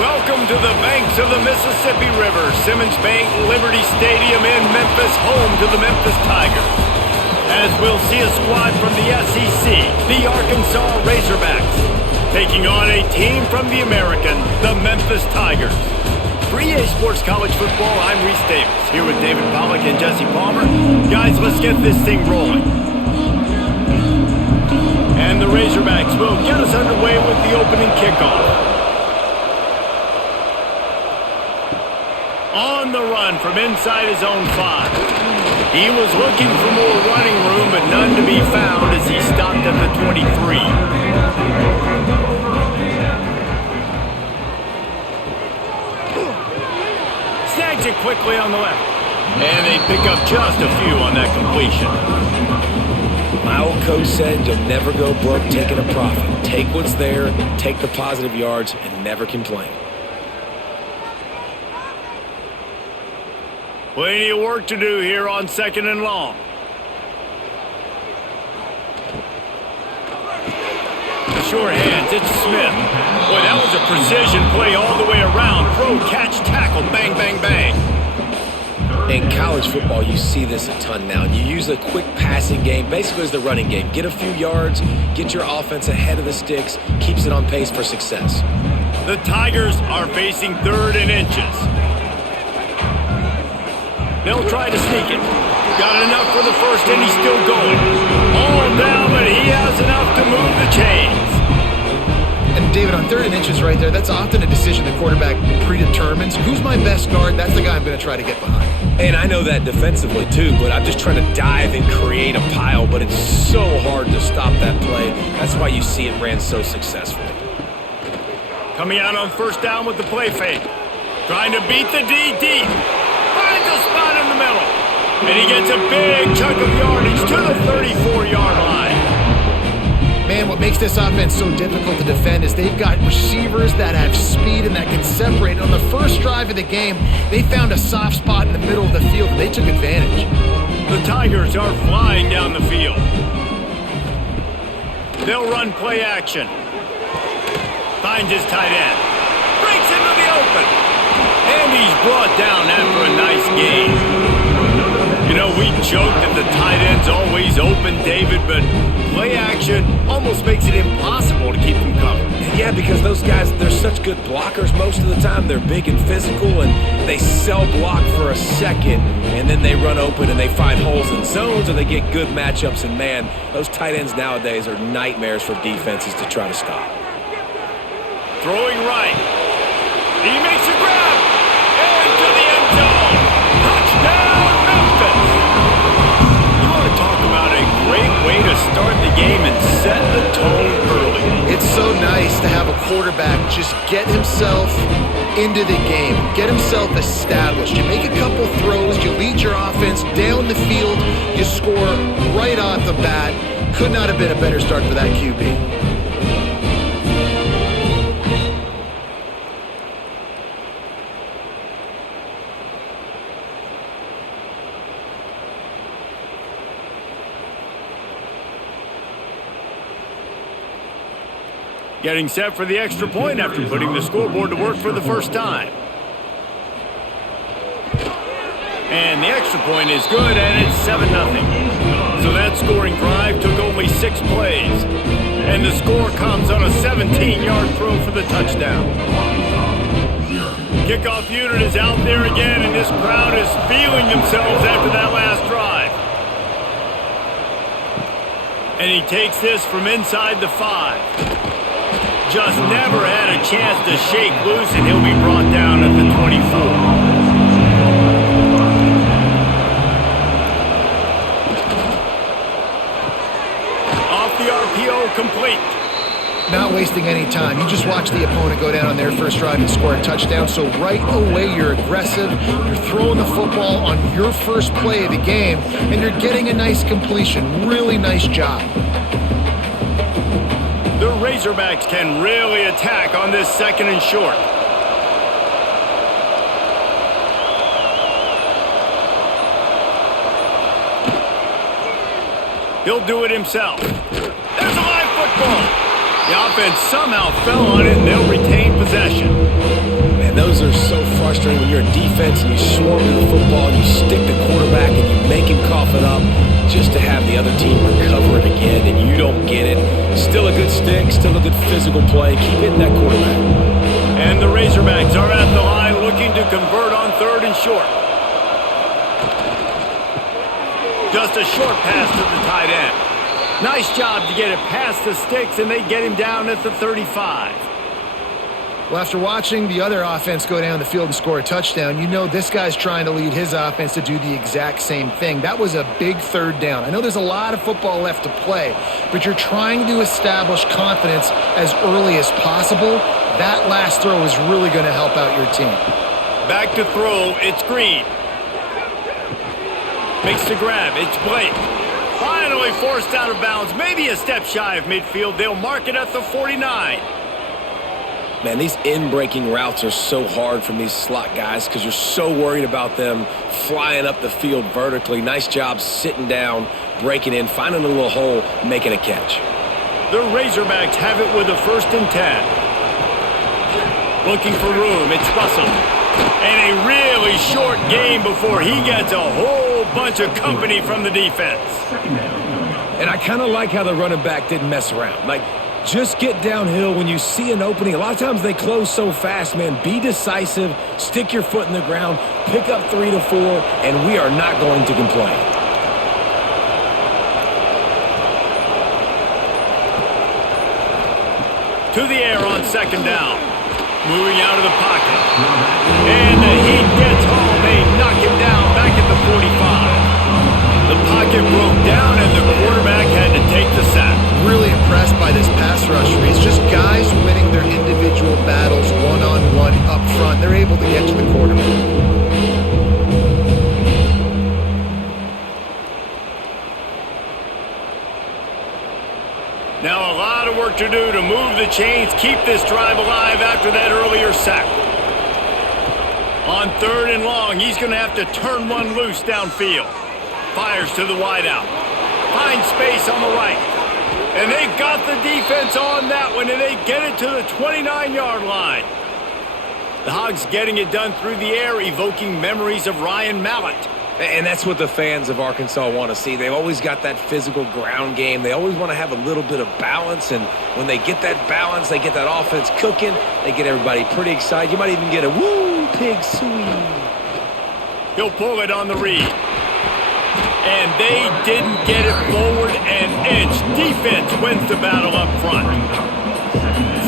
Welcome to the banks of the Mississippi River, Simmons Bank Liberty Stadium in Memphis, home to the Memphis Tigers. As we'll see a squad from the SEC, the Arkansas Razorbacks, taking on a team from the American, the Memphis Tigers. For EA Sports College Football, I'm Reese Davis, here with David Pollack and Jesse Palmer. Guys, let's get this thing rolling. And the Razorbacks will get us underway with the opening kickoff. On the run from inside his own 5. He was looking for more running room, but none to be found as he stopped at the 23. Snags it quickly on the left. And they pick up just a few on that completion. My old coach said you'll never go broke taking a profit. Take what's there, take the positive yards, and never complain. Plenty of work to do here on 2nd and long. Sure hands, it's Smith. Boy, that was a precision play all the way around. Throw, catch, tackle, bang, bang, bang. In college football, you see this a ton now. You use a quick passing game, basically as the running game. Get a few yards, get your offense ahead of the sticks, keeps it on pace for success. The Tigers are facing 3rd and inches. They'll try to sneak it. Got enough for the first, and he's still going. All down, but he has enough to move the chains. And David, on 3rd and inches right there, that's often a decision the quarterback predetermines. Who's my best guard? That's the guy I'm going to try to get behind. And I know that defensively too, but I'm just trying to dive and create a pile, but it's so hard to stop that play. That's why you see it ran so successfully. Coming out on 1st down with the play fake. Trying to beat the D deep. Finds a spot in the middle. And he gets a big chunk of yardage to the 34-yard line. Man, what makes this offense so difficult to defend is they've got receivers that have speed and that can separate. On the first drive of the game, they found a soft spot in the middle of the field, and they took advantage. The Tigers are flying down the field. They'll run play action. Finds his tight end. Breaks into the open. And he's brought down after a nice gain. You know, we joke that the tight end's always open, David, but play action almost makes it impossible to keep them covered. Yeah, because those guys, they're such good blockers most of the time. They're big and physical, and they cell block for a second, and then they run open and they find holes in zones, or they get good matchups. And, man, those tight ends nowadays are nightmares for defenses to try to stop. Throwing right. He makes a grab. Into the end zone. Touchdown, Memphis. You want to talk about a great way to start the game and set the tone early. It's so nice to have a quarterback just get himself into the game, get himself established. You make a couple throws, you lead your offense down the field, you score right off the bat. Could not have been a better start for that QB. Getting set for the extra point after putting the scoreboard to work for the first time. And the extra point is good, and it's 7-0. So that scoring drive took only 6 plays. And the score comes on a 17-yard throw for the touchdown. Kickoff unit is out there again, and this crowd is feeling themselves after that last drive. And he takes this from inside the 5. Just never had a chance to shake loose, and he'll be brought down at the 24. Off the RPO, complete. Not wasting any time. You just watch the opponent go down on their first drive and score a touchdown. So right away, you're aggressive. You're throwing the football on your first play of the game, and you're getting a nice completion. Really nice job. The Razorbacks can really attack on this 2nd and short. He'll do it himself. There's a live football. The offense somehow fell on it, and they'll retain possession. those are so frustrating when you're a defense and you swarm to the football and you stick the quarterback and you make him cough it up just to have the other team recover it again and you don't get it. Still a good stick, still a good physical play. Keep hitting that quarterback. And the Razorbacks are at the line looking to convert on 3rd and short. Just a short pass to the tight end. Nice job to get it past the sticks, and they get him down at the 35. Well, after watching the other offense go down the field and score a touchdown, you know this guy's trying to lead his offense to do the exact same thing. That was a big 3rd down. I know there's a lot of football left to play, but you're trying to establish confidence as early as possible. That last throw is really going to help out your team. Back to throw, it's Green. Makes the grab, it's Blake. Finally forced out of bounds, maybe a step shy of midfield. They'll mark it at the 49. Man, these in-breaking routes are so hard from these slot guys because you're so worried about them flying up the field vertically. Nice job sitting down, breaking in, finding a little hole, making a catch. The Razorbacks have it with a 1st and 10. Looking for room, it's Russell. And a really short game before he gets a whole bunch of company from the defense. And I kind of like how the running back didn't mess around. Like, just get downhill when you see an opening. A lot of times they close so fast, man. Be decisive, stick your foot in the ground, pick up 3 to 4, and we are not going to complain. To the air on 2nd down. Moving out of the pocket. And the heat gets home. They knock him down back at the 45. The pocket broke down and the quarterback had to take the sack. Really impressed by this pass rush. It's just guys winning their individual battles one-on-one up front. They're able to get to the quarterback. Now a lot of work to do to move the chains, keep this drive alive after that earlier sack. On 3rd and long, he's going to have to turn one loose downfield. Fires to the wideout. Finds space on the right. And they got the defense on that one, and they get it to the 29-yard line. The Hogs getting it done through the air, evoking memories of Ryan Mallett. And that's what the fans of Arkansas want to see. They've always got that physical ground game. They always want to have a little bit of balance. And when they get that balance, they get that offense cooking. They get everybody pretty excited. You might even get a woo, pig sweet. He'll pull it on the read. And they didn't get it forward an inch. Defense wins the battle up front.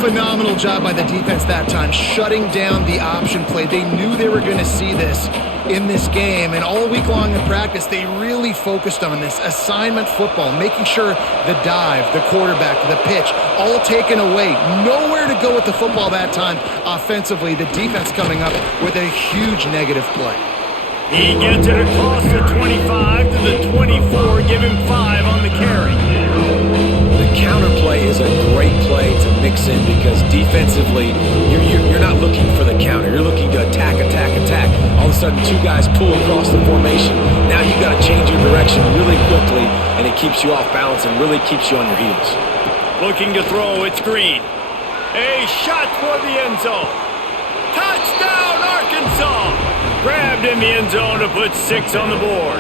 Phenomenal job by the defense that time, shutting down the option play. They knew they were going to see this in this game, and all week long in practice, they really focused on this assignment football, making sure the dive, the quarterback, the pitch, all taken away. Nowhere to go with the football that time offensively. The defense coming up with a huge negative play. He gets it across the 25 to the 24, give him 5 on the carry. The counter play is a great play to mix in because defensively, you're not looking for the counter. You're looking to attack. All of a sudden, 2 guys pull across the formation. Now you've got to change your direction really quickly, and it keeps you off balance and really keeps you on your heels. Looking to throw, it's Green. A shot for the end zone. Touchdown, Arkansas! Grabbed in the end zone to put 6 on the board.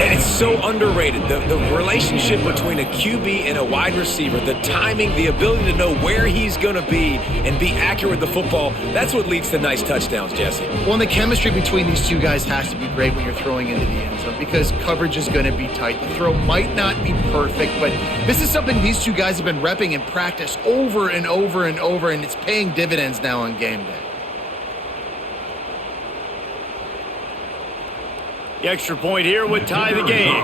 And it's so underrated. The relationship between a QB and a wide receiver, the timing, the ability to know where he's going to be and be accurate with the football, that's what leads to nice touchdowns, Jesse. Well, and the chemistry between these 2 guys has to be great when you're throwing into the end zone because coverage is going to be tight. The throw might not be perfect, but this is something these 2 guys have been repping in practice over and over and over, and it's paying dividends now on game day. The extra point here would tie the game.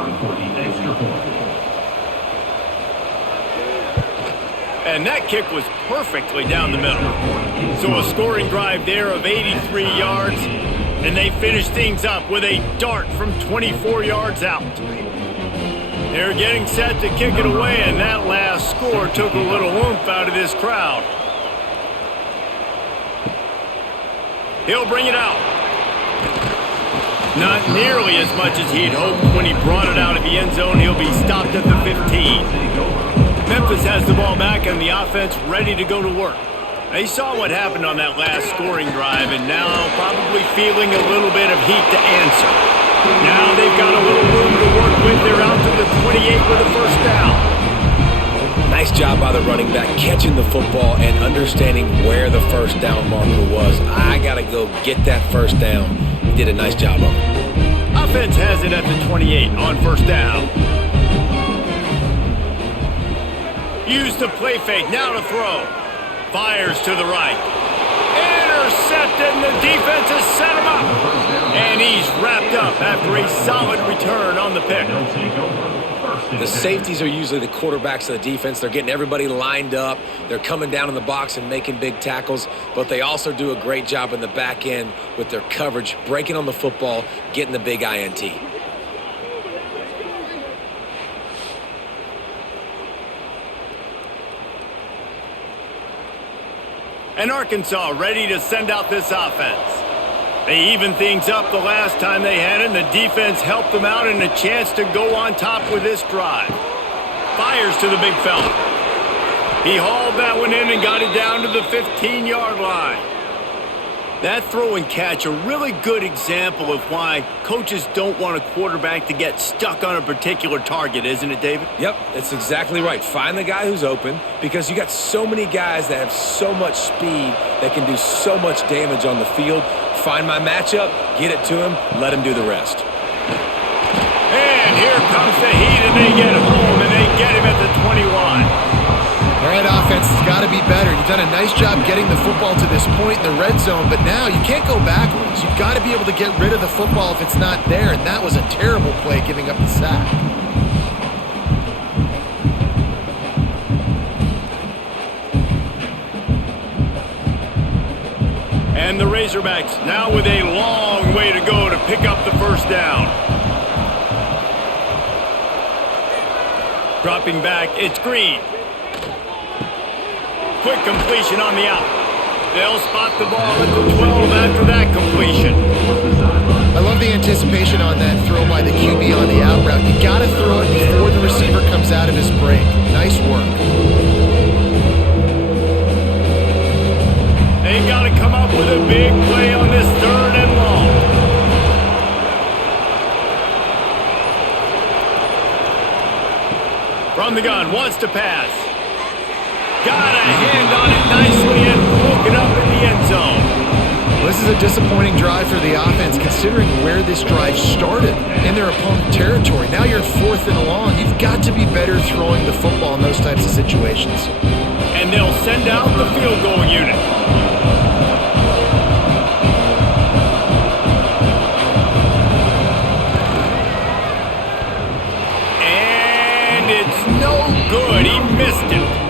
And that kick was perfectly down the middle. So a scoring drive there of 83 yards, and they finish things up with a dart from 24 yards out. They're getting set to kick it away, and that last score took a little oomph out of this crowd. He'll bring it out. Not nearly as much as he'd hoped when he brought it out of the end zone. He'll be stopped at the 15. Memphis has the ball back and the offense ready to go to work. They saw what happened on that last scoring drive and now probably feeling a little bit of heat to answer. Now they've got a little room to work with. They're out to the 28 with a first down. Nice job by the running back catching the football and understanding where the first down marker was. I got to go get that first down. He did a nice job of it. Offense has it at the 28 on first down. Use the play fake, now to throw. Fires to the right. Intercepted, and the defense has set him up. And he's wrapped up after a solid return on the pick. The safeties are usually the quarterbacks of the defense. They're getting everybody lined up. They're coming down in the box and making big tackles. But they also do a great job in the back end with their coverage, breaking on the football, getting the big INT. And Arkansas ready to send out this offense. They evened things up the last time they had it, and the defense helped them out and a chance to go on top with this drive. Fires to the big fella. He hauled that one in and got it down to the 15-yard line. That throw and catch, a really good example of why coaches don't want a quarterback to get stuck on a particular target, isn't it, David? Yep, that's exactly right. Find the guy who's open because you got so many guys that have so much speed that can do so much damage on the field. Find my matchup, get it to him, let him do the rest. And here comes the heat, and they get home, and they get him at the 21. All right, offense has got to be better. You've done a nice job getting the football to this point in the red zone, but now you can't go backwards. You've got to be able to get rid of the football if it's not there, and that was a terrible play giving up the sack. And the Razorbacks now with a long way to go to pick up the first down. Dropping back, it's Green. Quick completion on the out. They'll spot the ball at the 12 after that completion. I love the anticipation on that throw by the QB on the out route. You got to throw it before the receiver comes out of his break. Nice work. They got to come up with a big play on this third and long. From the gun, wants to pass. Got a hand on it nicely and broke it up in the end zone. Well, this is a disappointing drive for the offense considering where this drive started in their opponent territory. Now you're 4th and long. You've got to be better throwing the football in those types of situations. And they'll send out the field goal unit. And it's no good. He missed it.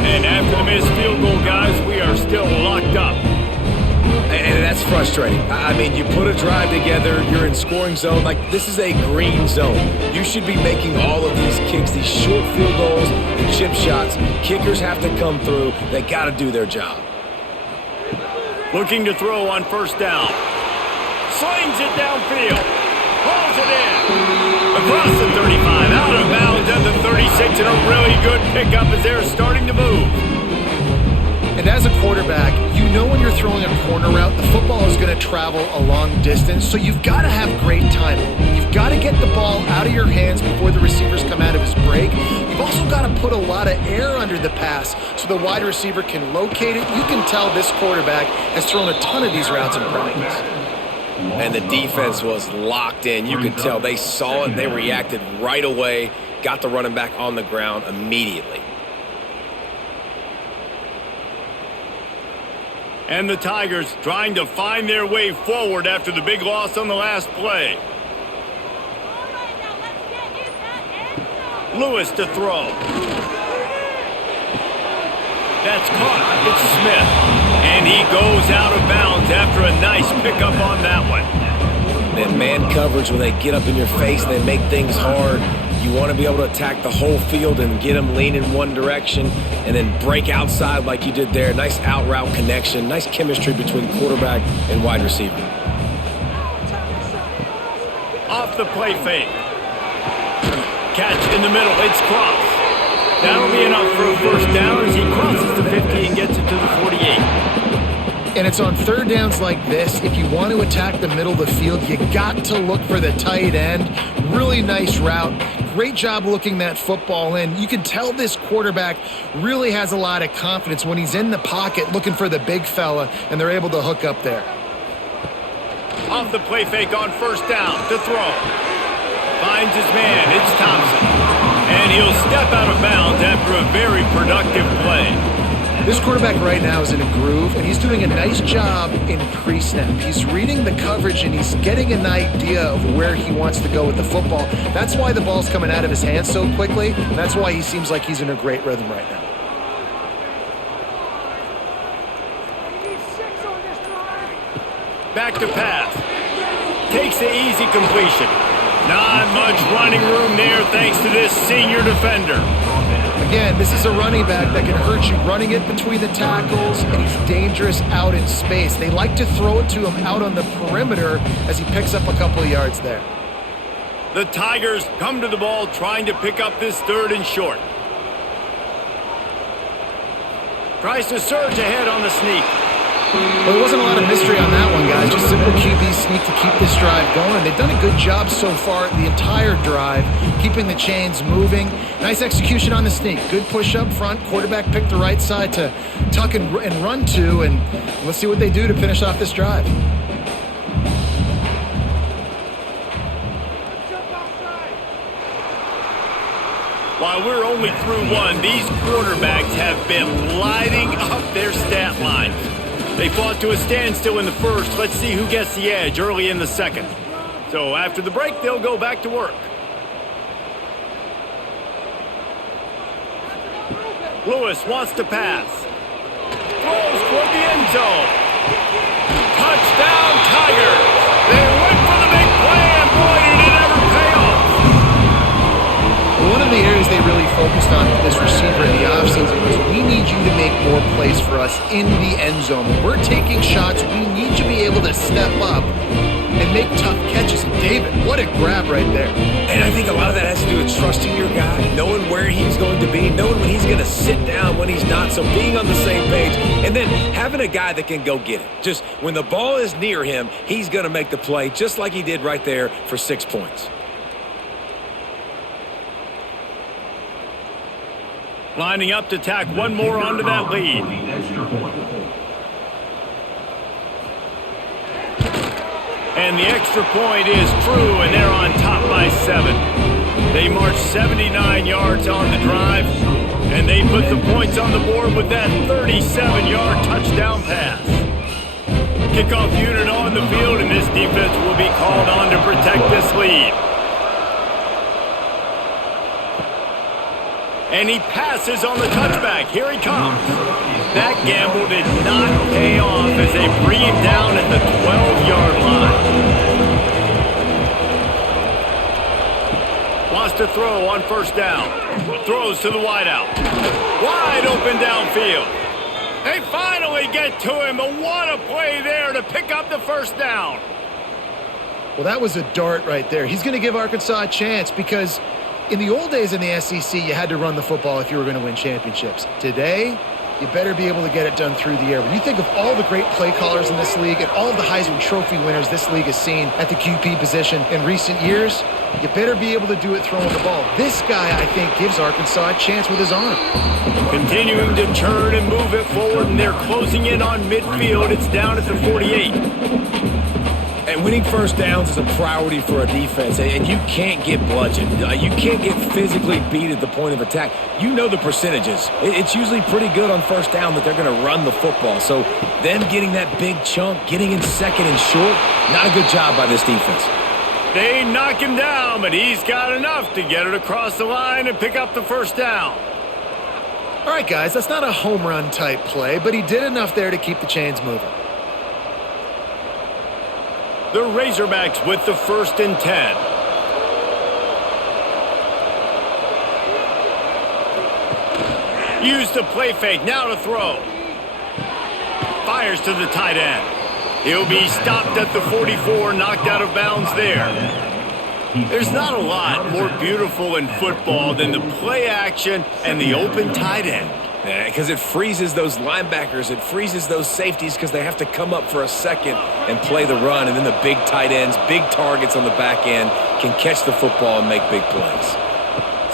And after the missed field goal, guys, we are still locked up. And that's frustrating. I mean, you put a drive together, you're in scoring zone. Like, this is a green zone. You should be making all of these kicks, these short field goals, and chip shots. Kickers have to come through. They got to do their job. Looking to throw on first down. Slings it downfield. Hauls it in. Across the 35, out of bounds at the 36, and a really good pickup as they're starting to move. And as a quarterback, you know when you're throwing a corner route, the football is going to travel a long distance, so you've got to have great timing. You've got to get the ball out of your hands before the receivers come out of his break. You've also got to put a lot of air under the pass so the wide receiver can locate it. You can tell this quarterback has thrown a ton of these routes in practice. And the defense was locked in. You could tell they saw it. They reacted right away, got the running back on the ground immediately. And the Tigers trying to find their way forward after the big loss on the last play. Lewis to throw. That's caught. It's Smith. And he goes out of bounds after a nice pickup on that one. That man coverage, when they get up in your face and they make things hard, you want to be able to attack the whole field and get them leaning one direction and then break outside like you did there. Nice out route connection, nice chemistry between quarterback and wide receiver. Off the play fake. Catch in the middle, it's Cross. That'll be enough for a first down as he crosses the 50 and gets it to the 48. And it's on third downs like this. If you want to attack the middle of the field, you got to look for the tight end. Really nice route. Great job looking that football in. You can tell this quarterback really has a lot of confidence when he's in the pocket looking for the big fella, and they're able to hook up there. Off the play fake on first down to throw. Finds his man. It's Thompson. And he'll step out of bounds after a very productive play. This quarterback right now is in a groove, and he's doing a nice job in pre-snap. He's reading the coverage, and he's getting an idea of where he wants to go with the football. That's why the ball's coming out of his hands so quickly, and that's why he seems like he's in a great rhythm right now. Back to pass. Takes the easy completion. Not much running room there thanks to this senior defender. Again, this is a running back that can hurt you running it between the tackles, and he's dangerous out in space. They like to throw it to him out on the perimeter as he picks up a couple of yards there. The Tigers come to the ball trying to pick up this third and short. Tries to surge ahead on the sneak. Well, there wasn't a lot of mystery on that one, guys. Just simple QB sneak to keep this drive going. They've done a good job so far the entire drive, keeping the chains moving. Nice execution on the sneak. Good push up front. Quarterback picked the right side to tuck and run to, and let's see what they do to finish off this drive. While we're only through one, these quarterbacks have been lighting up their stat lines. They fought to a standstill in the first. Let's see who gets the edge early in the second. So after the break, they'll go back to work. Lewis wants to pass. Throws toward the end zone. Touchdown, Tigers! They went for the big play, and boy, did it ever pay off! One of the areas they really focused on with this receiver in the offseason was we need you to make more plays for us in the end zone. When we're taking shots, we need you to be able to step up and make tough catches. And David, what a grab right there. And I think a lot of that has to do with trusting your guy, knowing where he's going to be, knowing when he's going to sit down, when he's not, so being on the same page, and then having a guy that can go get it. Just when the ball is near him, he's going to make the play just like he did right there for 6 points. Lining up to tack one more onto that lead. And the extra point is true, and they're on top by 7. They march 79 yards on the drive, and they put the points on the board with that 37-yard touchdown pass. Kickoff unit on the field, and this defense will be called on to protect this lead. And he passes on the touchback. Here he comes. That gamble did not pay off as they bring him down at the 12-yard line. Wants to throw on first down. Throws to the wideout. Wide open downfield. They finally get to him, but what a play there to pick up the first down. Well, that was a dart right there. He's going to give Arkansas a chance because in the old days in the SEC, you had to run the football if you were going to win championships. Today, you better be able to get it done through the air. When you think of all the great play callers in this league and all the Heisman Trophy winners this league has seen at the QB position in recent years, you better be able to do it throwing the ball. This guy, I think, gives Arkansas a chance with his arm. Continuing to turn and move it forward, and they're closing in on midfield. It's down at the 48. And winning first downs is a priority for a defense, and you can't get bludgeoned. You can't get physically beat at the point of attack. You know the percentages. It's usually pretty good on first down that they're going to run the football. So them getting that big chunk, getting in second and short, not a good job by this defense. They knock him down, but he's got enough to get it across the line and pick up the first down. All right, guys, that's not a home run type play, but he did enough there to keep the chains moving. The Razorbacks with the 1st and 10. Use the play fake, now to throw. Fires to the tight end. He'll be stopped at the 44, knocked out of bounds there. There's not a lot more beautiful in football than the play action and the open tight end. Because it freezes those linebackers. It freezes those safeties because they have to come up for a second and play the run. And then the big tight ends, big targets on the back end can catch the football and make big plays.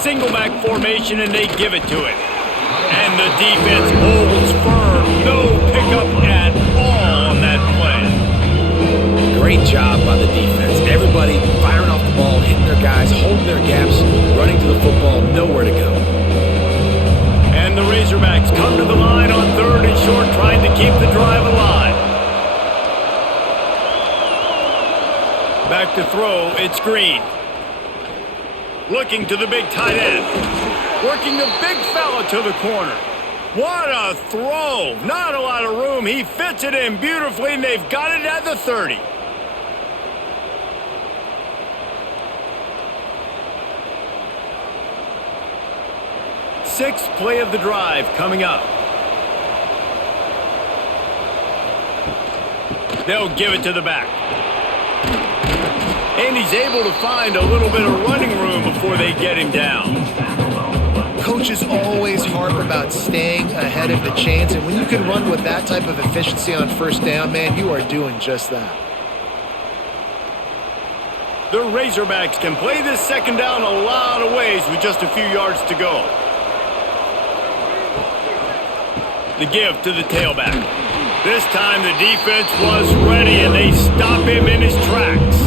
Single back formation, and they give it to it. And the defense holds firm. No pickup at all on that play. Great job by the defense. Everybody firing off the ball, hitting their guys, holding their gaps, running to the football, nowhere to go. And the Razorbacks come to the line on 3rd and short, trying to keep the drive alive. Back to throw, it's Green. Looking to the big tight end. Working the big fella to the corner. What a throw. Not a lot of room. He fits it in beautifully, and they've got it at the 30. Sixth play of the drive coming up. They'll give it to the back. And he's able to find a little bit of running room before they get him down. Coaches always harp about staying ahead of the chains, and when you can run with that type of efficiency on first down, man, you are doing just that. The Razorbacks can play this second down a lot of ways with just a few yards to go. The give to the tailback. This time the defense was ready, and they stop him in his tracks.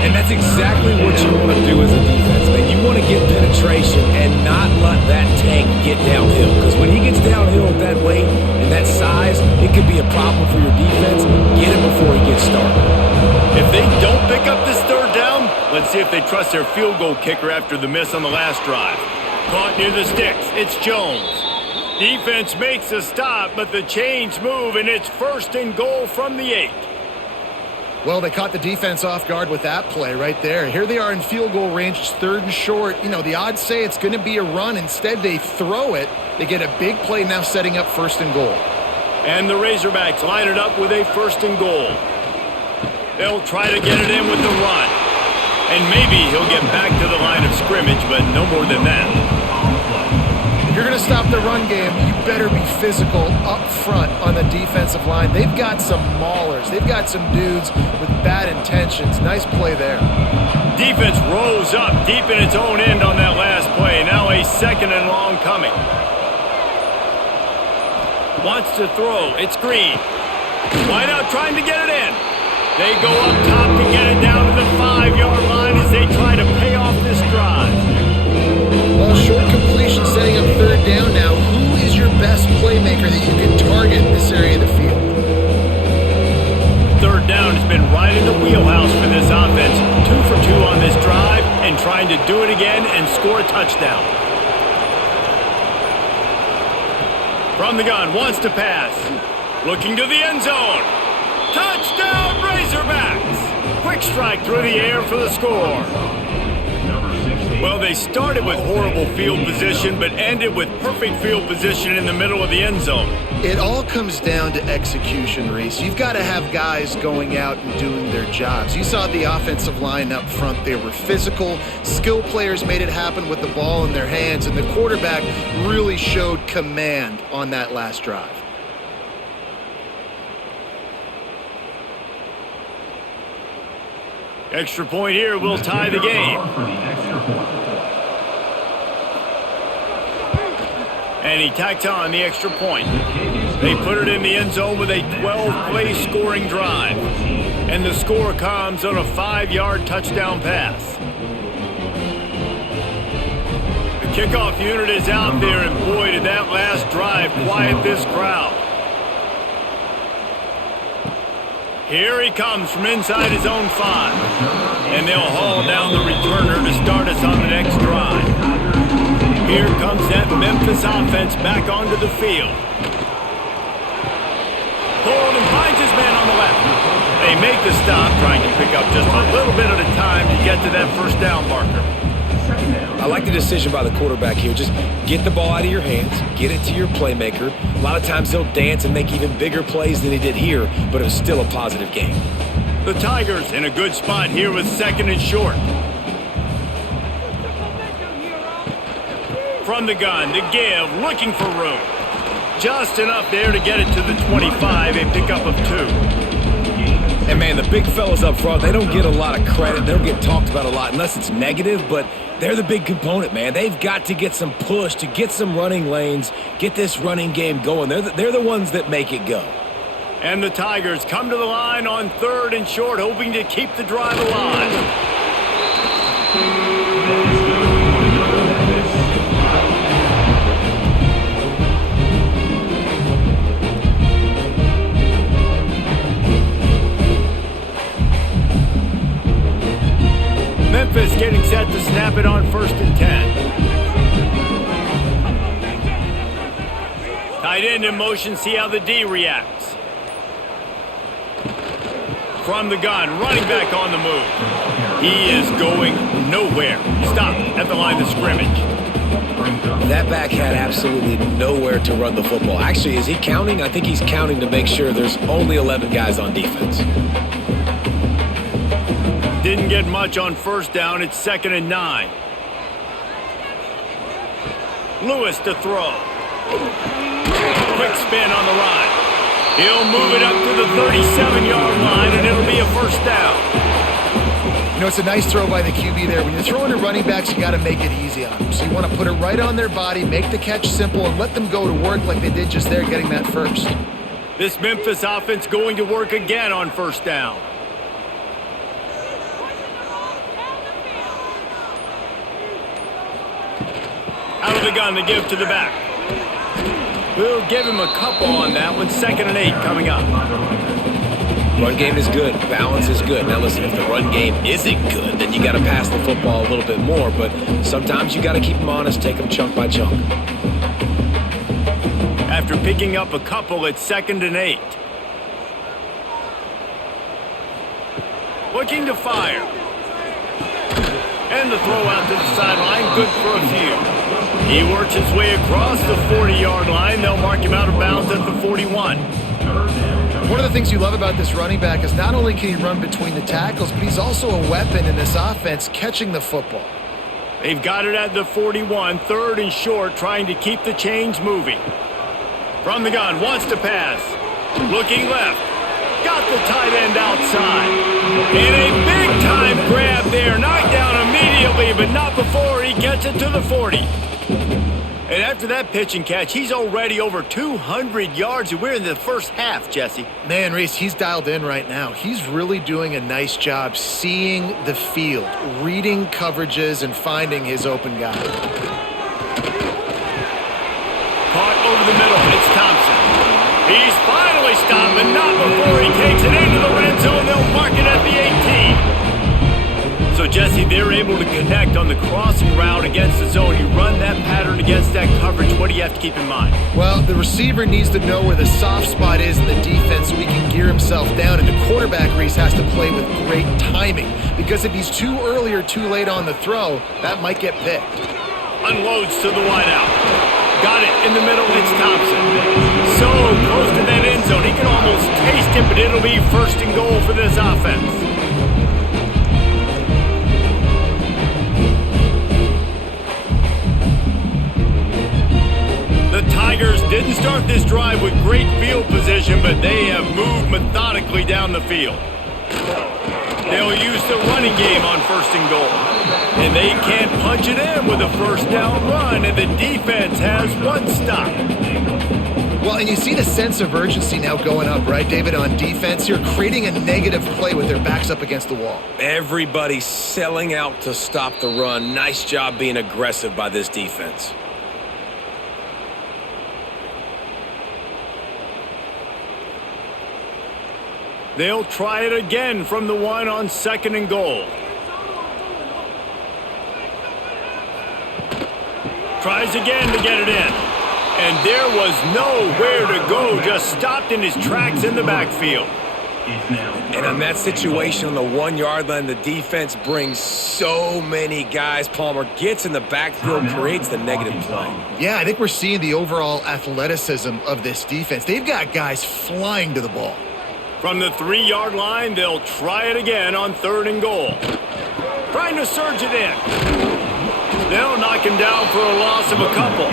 And that's exactly what you want to do as a defense, man. You want to get penetration and not let that tank get downhill. Because when he gets downhill at that weight and that size, it could be a problem for your defense. Get him before he gets started. If they don't pick up this 3rd down, let's see if they trust their field goal kicker after the miss on the last drive. Caught near the sticks. It's Jones. Defense makes a stop, but the chains move, and it's 1st and goal from the 8. Well, they caught the defense off guard with that play right there. Here they are in field goal range. It's 3rd and short. You know, the odds say it's going to be a run. Instead, they throw it. They get a big play now setting up 1st and goal. And the Razorbacks line it up with a 1st and goal. They'll try to get it in with the run. And maybe he'll get back to the line of scrimmage, but no more than that. If you're going to stop the run game, you better be physical up front on the defensive line. They've got some maulers. They've got some dudes with bad intentions. Nice play there. Defense rose up deep in its own end on that last play. Now a 2nd and long coming. Wants to throw. It's Green. Wide out trying to get it in. They go up top to get it down to the 5-yard line as they try to pay off this drive. Well, short completion setting up 3rd down now. Who is your best playmaker that you can target in this area of the field? 3rd down has been right in the wheelhouse for this offense. 2 for 2 on this drive and trying to do it again and score a touchdown. From the gun, wants to pass. Looking to the end zone. Touchdown, Razorbacks! Quick strike through the air for the score. Well, they started with horrible field position, but ended with perfect field position in the middle of the end zone. It all comes down to execution, Reese. You've got to have guys going out and doing their jobs. You saw the offensive line up front. They were physical. Skill players made it happen with the ball in their hands, and the quarterback really showed command on that last drive. Extra point here will tie the game. And he tacks on the extra point. They put it in the end zone with a 12-play scoring drive. And the score comes on a 5-yard touchdown pass. The kickoff unit is out there, and boy, did that last drive quiet this crowd. Here he comes from inside his own 5. And they'll haul down the returner to start us on the next drive. Here comes that Memphis offense back onto the field. Pulled and finds his man on the left. They make the stop, trying to pick up just a little bit at a time to get to that 1st down marker. I like the decision by the quarterback here. Just get the ball out of your hands, get it to your playmaker. A lot of times he'll dance and make even bigger plays than he did here, but it was still a positive game. The The Tigers in a good spot here with 2nd and short. From the gun, to give, looking for room. Just enough there to get it to the 25, a pickup of 2. And man, the big fellas up front, they don't get a lot of credit. They don't get talked about a lot unless it's negative, but they're the big component, man. They've got to get some push, to get some running lanes, get this running game going. They're the ones that make it go. And the Tigers come to the line on 3rd and short, hoping to keep the drive alive. Memphis getting set to snap it on 1st and 10. Tight end in motion, see how the D reacts. From the gun, running back on the move. He is going nowhere. Stop at the line of scrimmage. That back had absolutely nowhere to run the football. Actually, is he counting? I think he's counting to make sure there's only 11 guys on defense. Didn't get much on 1st down. It's 2nd and 9. Lewis to throw. Quick spin on the run. He'll move it up to the 37-yard line, and it'll be a 1st down. You know, it's a nice throw by the QB there. When you're throwing to running backs, you got to make it easy on them. So you want to put it right on their body, make the catch simple, and let them go to work like they did just there, getting that 1st. This Memphis offense going to work again on 1st down. Out of the gun to give to the back. We'll give him a couple on that one. 2nd and 8 coming up. Run game is good. Balance is good. Now listen, if the run game isn't good, then you got to pass the football a little bit more. But sometimes you got to keep them honest, take them chunk by chunk. After picking up a couple, it's 2nd and 8. Looking to fire. And the throw out to the sideline, good for a few. He works his way across the 40-yard line. They'll mark him out of bounds at the 41. One of the things you love about this running back is not only can he run between the tackles, but he's also a weapon in this offense catching the football. They've got it at the 41, 3rd and short, trying to keep the chains moving. From the gun, wants to pass. Looking left. Got the tight end outside. And a big-time grab there. Knocked down immediately, but not before he gets it to the 40. And after that pitch and catch, he's already over 200 yards, and we're in the 1st half, Jesse. Man, Reese, he's dialed in right now. He's really doing a nice job seeing the field, reading coverages, and finding his open guy. Caught over the middle. It's Thompson. He's finally stopped, but not before he takes it into the red zone. They'll mark it at the 18. So, Jesse, they're able to connect on the crossing route against the zone. You run that pattern against that coverage. What do you have to keep in mind? Well, the receiver needs to know where the soft spot is in the defense so he can gear himself down. And the quarterback, Reese, has to play with great timing. Because if he's too early or too late on the throw, that might get picked. Unloads to the wideout. Got it in the middle. It's Thompson. So close to that end zone. He can almost taste it, but it'll be 1st and goal for this offense. The Tigers didn't start this drive with great field position, but they have moved methodically down the field. They'll use the running game on 1st and goal. And they can't punch it in with a 1st down run, and the defense has 1 stop. Well, and you see the sense of urgency now going up, right, David, on defense here, creating a negative play with their backs up against the wall. Everybody's selling out to stop the run. Nice job being aggressive by this defense. They'll try it again from the 1 on 2nd and goal. Tries again to get it in. And there was nowhere to go, just stopped in his tracks in the backfield. And on that situation on the 1-yard line, the defense brings so many guys. Palmer gets in the backfield, creates the negative play. Yeah, I think we're seeing the overall athleticism of this defense. They've got guys flying to the ball. From the 3-yard line, they'll try it again on 3rd and goal. Trying to surge it in. They'll knock him down for a loss of a couple.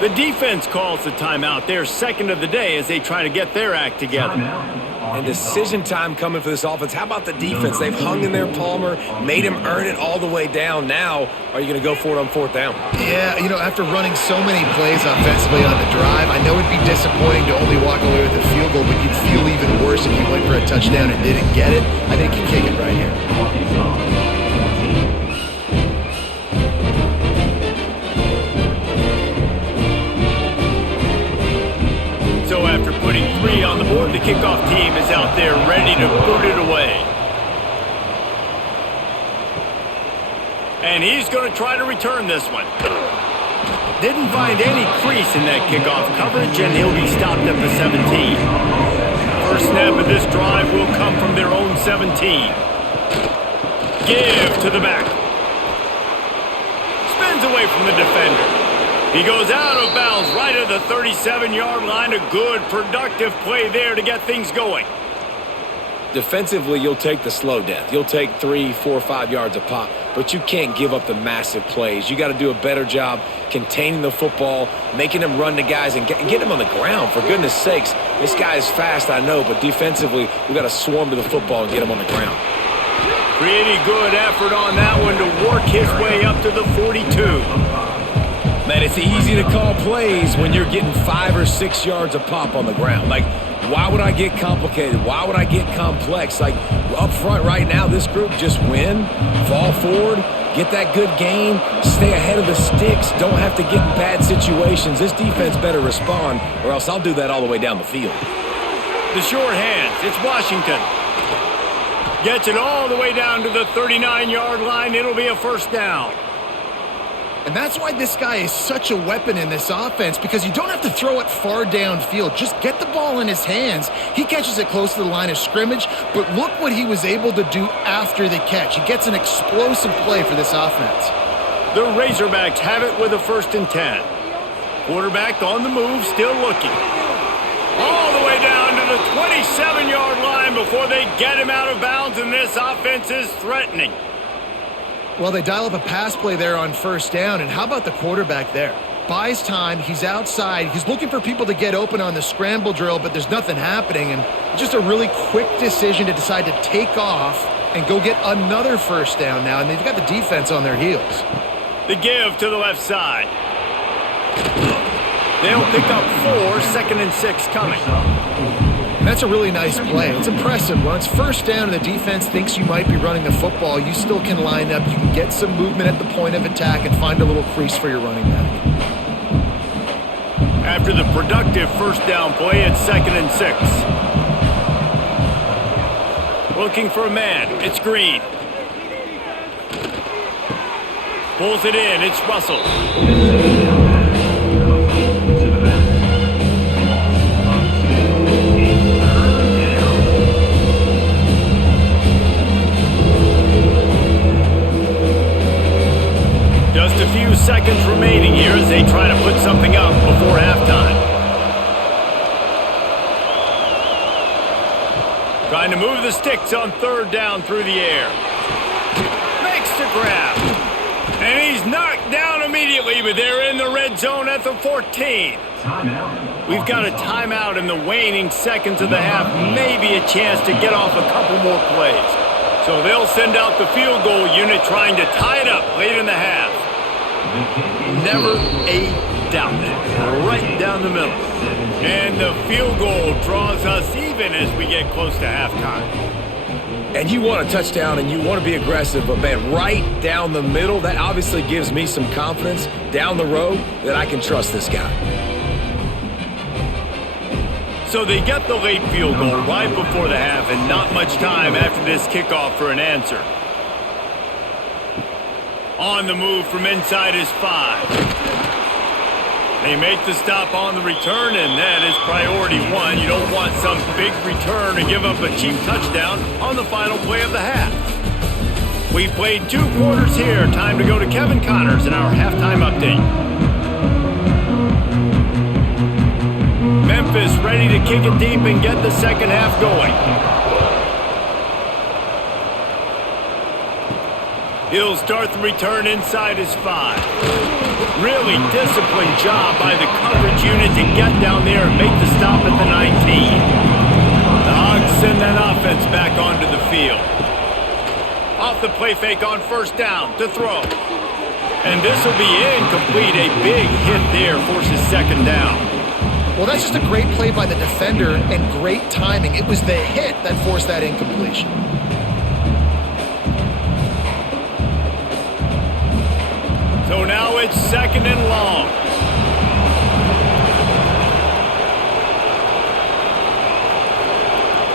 The defense calls the timeout. Their second of the day as they try to get their act together. And decision time coming for this offense. How about the defense? They've hung in there, Palmer, made him earn it all the way down. Now, are you going to go for it on 4th down? Yeah, after running so many plays offensively on the drive, I know it'd be disappointing to only walk away with a field goal, but you'd feel even worse if you went for a touchdown and didn't get it. I think you kick it right here. So after putting 3 on the board, the kickoff team is out there ready to boot it away. And he's going to try to return this one. Didn't find any crease in that kickoff coverage, and he'll be stopped at the 17. First snap of this drive will come from their own 17. Give to the back. Spins away from the defender. He goes out of bounds right at the 37-yard line. A good, productive play there to get things going. Defensively, you'll take the slow death. You'll take 3, 4, 5 yards a pop, but you can't give up the massive plays. You got to do a better job containing the football, making them run to guys, and get them on the ground. For goodness sakes, this guy is fast, I know, but defensively, we got to swarm to the football and get him on the ground. Pretty good effort on that one to work his way up to the 42. Man, it's easy to call plays when you're getting 5 or 6 yards a pop on the ground. Like, why would I get complicated? Why would I get complex? Like, up front right now, this group just win, fall forward, get that good gain, stay ahead of the sticks, don't have to get in bad situations. This defense better respond, or else I'll do that all the way down the field. The short hands, it's Washington. Gets it all the way down to the 39-yard line. It'll be a first down. And that's why this guy is such a weapon in this offense, because you don't have to throw it far downfield. Just get the ball in his hands. He catches it close to the line of scrimmage, but look what he was able to do after the catch. He gets an explosive play for this offense. The Razorbacks have it with a 1st and 10. Quarterback on the move, still looking. All the way down to the 27-yard line before they get him out of bounds, and this offense is threatening. Well, they dial up a pass play there on 1st down, and how about the quarterback there? Buys time, he's outside, he's looking for people to get open on the scramble drill, but there's nothing happening, and just a really quick decision to decide to take off and go get another 1st down now, and they've got the defense on their heels. The give to the left side. They'll pick up 4, 2nd and 6 coming. And that's a really nice play. It's impressive. When it's 1st down and the defense thinks you might be running the football, you still can line up. You can get some movement at the point of attack and find a little crease for your running back. After the productive 1st down play, it's 2nd and 6. Looking for a man. It's Green. Pulls it in. It's Russell. Just a few seconds remaining here as they try to put something up before halftime. Trying to move the sticks on 3rd down through the air. Makes the grab. And he's knocked down immediately, but they're in the red zone at the 14. We've got a timeout in the waning seconds of the half. Maybe a chance to get off a couple more plays. So they'll send out the field goal unit trying to tie it up late in the half. Never a doubt. Right down the middle. And the field goal draws us even as we get close to halftime. And you want a touchdown and you want to be aggressive, but man, right down the middle, that obviously gives me some confidence down the road that I can trust this guy. So they get the late field goal right before the half, and not much time after this kickoff for an answer. On the move from inside his 5. They make the stop on the return, and that is priority 1. You don't want some big return to give up a cheap touchdown on the final play of the half. We've played 2 quarters here. Time to go to Kevin Connors in our halftime update. Memphis ready to kick it deep and get the second half going. He'll start the return inside his 5. Really disciplined job by the coverage unit to get down there and make the stop at the 19. The Hogs send that offense back onto the field. Off the play fake on first down to throw. And this will be incomplete. A big hit there forces second down. Well, that's just a great play by the defender and great timing. It was the hit that forced that incompletion. So now it's second and long.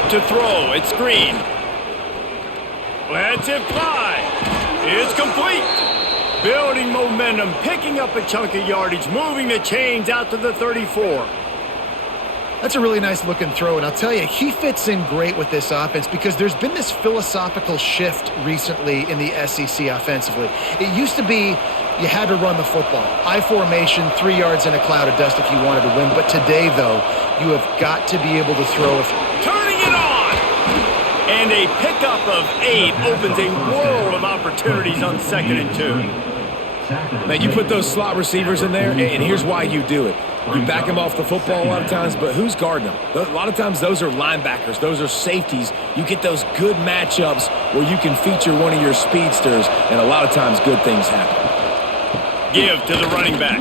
To throw, it's Green. Lets it fly. It's complete. Building momentum, picking up a chunk of yardage, moving the chains out to the 34. That's a really nice looking throw, and I'll tell you, he fits in great with this offense because there's been this philosophical shift recently in the SEC offensively. It used to be you had to run the football. I formation, 3 yards in a cloud of dust if you wanted to win. But today, though, you have got to be able to throw. Turning it on! And a pickup of 8 opens a world of opportunities on 2nd and 2. Man, you put those slot receivers in there, and here's why you do it. You back them off the football a lot of times, but who's guarding them? A lot of times those are linebackers. Those are safeties. You get those good matchups where you can feature one of your speedsters, and a lot of times good things happen. Give to the running back.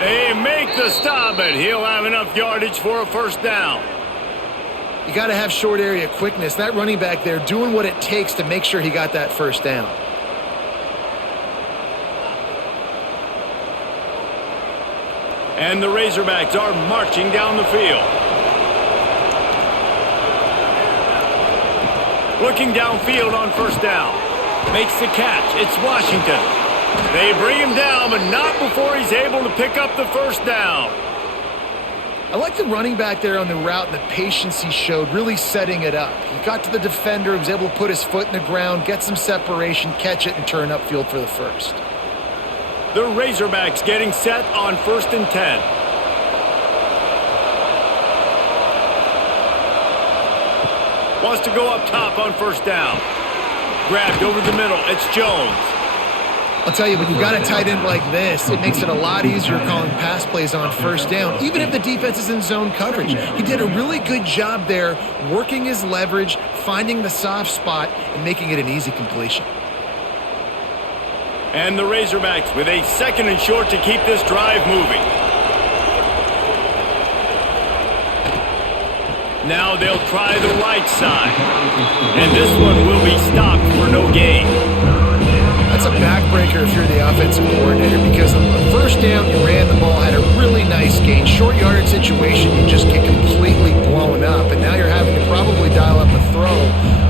They make the stop, but he'll have enough yardage for a first down. You got to have short area quickness. That running back there doing what it takes to make sure he got that first down. And the Razorbacks are marching down the field. Looking downfield on first down. Makes the catch. It's Washington. They bring him down, but not before he's able to pick up the first down. I like the running back there on the route and the patience he showed, really setting it up. He got to the defender, he was able to put his foot in the ground, get some separation, catch it, and turn upfield for the first. The Razorbacks getting set on 1st and 10. Wants to go up top on first down. Grabbed over the middle. It's Jones. I'll tell you, when you've got a tight end like this, it makes it a lot easier calling pass plays on first down, even if the defense is in zone coverage. He did a really good job there, working his leverage, finding the soft spot, and making it an easy completion. And the Razorbacks with a 2nd and short to keep this drive moving. Now they'll try the right side. And this one will be stopped for no gain. That's a backbreaker if you're the offensive coordinator because on the first down, you ran the ball, had a really nice gain. Short yardage situation, you just get completely blown up. And now you're having to probably dial up a throw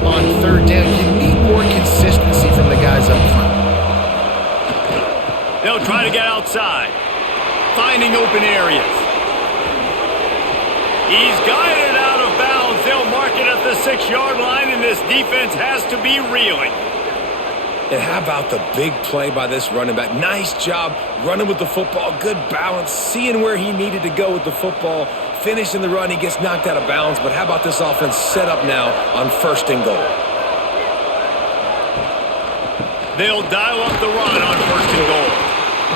on 3rd down. You need more consistency from the guys up front. They'll try to get outside, finding open areas. He's guided out of bounds. They'll mark it at the 6-yard line, and this defense has to be reeling. And how about the big play by this running back? Nice job running with the football, good balance, seeing where he needed to go with the football, finishing the run. He gets knocked out of bounds, but how about this offense set up now on 1st and goal? They'll dial up the run on 1st and goal.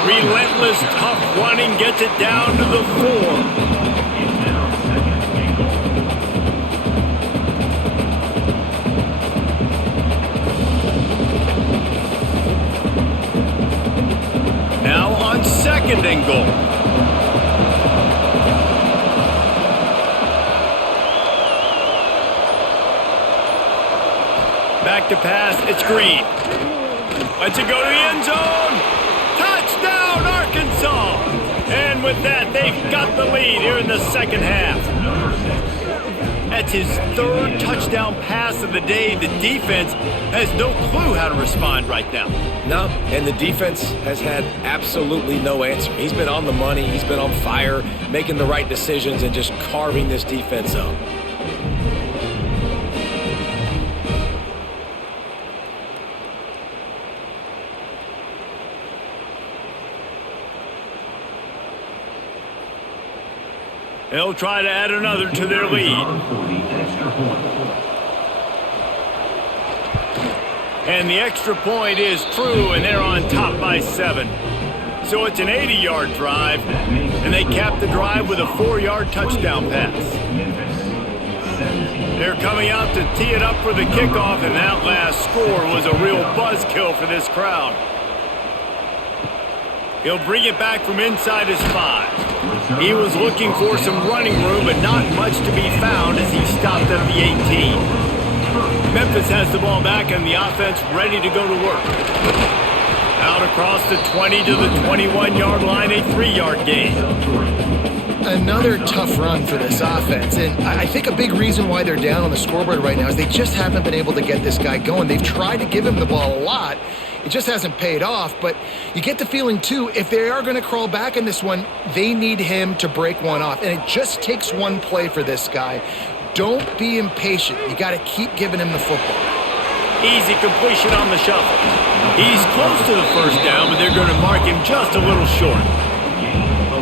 Relentless, tough running gets it down to the 4. Now on 2nd and goal. Back to pass, it's Green. Lets it go to the end zone. Touchdown, Arkansas! And with that, they've got the lead here in the 2nd half. That's his 3rd touchdown pass of the day. The defense has no clue how to respond right now. No, and the defense has had absolutely no answer. He's been on the money. He's been on fire, making the right decisions and just carving this defense up. They'll try to add another to their lead. And the extra point is true, and they're on top by 7. So it's an 80-yard drive, and they cap the drive with a 4-yard touchdown pass. They're coming out to tee it up for the kickoff, and that last score was a real buzzkill for this crowd. He'll bring it back from inside his 5. He was looking for some running room, but not much to be found as he stopped at the 18. Memphis has the ball back, and the offense ready to go to work. Out across the 20 to the 21-yard line, a 3-yard gain. Another tough run for this offense, and I think a big reason why they're down on the scoreboard right now is they just haven't been able to get this guy going. They've tried to give him the ball a lot. It just hasn't paid off, but you get the feeling, too, if they are going to crawl back in this one, they need him to break one off, and it just takes one play for this guy. Don't be impatient. You got to keep giving him the football. Easy completion on the shuffle. He's close to the first down, but they're going to mark him just a little short.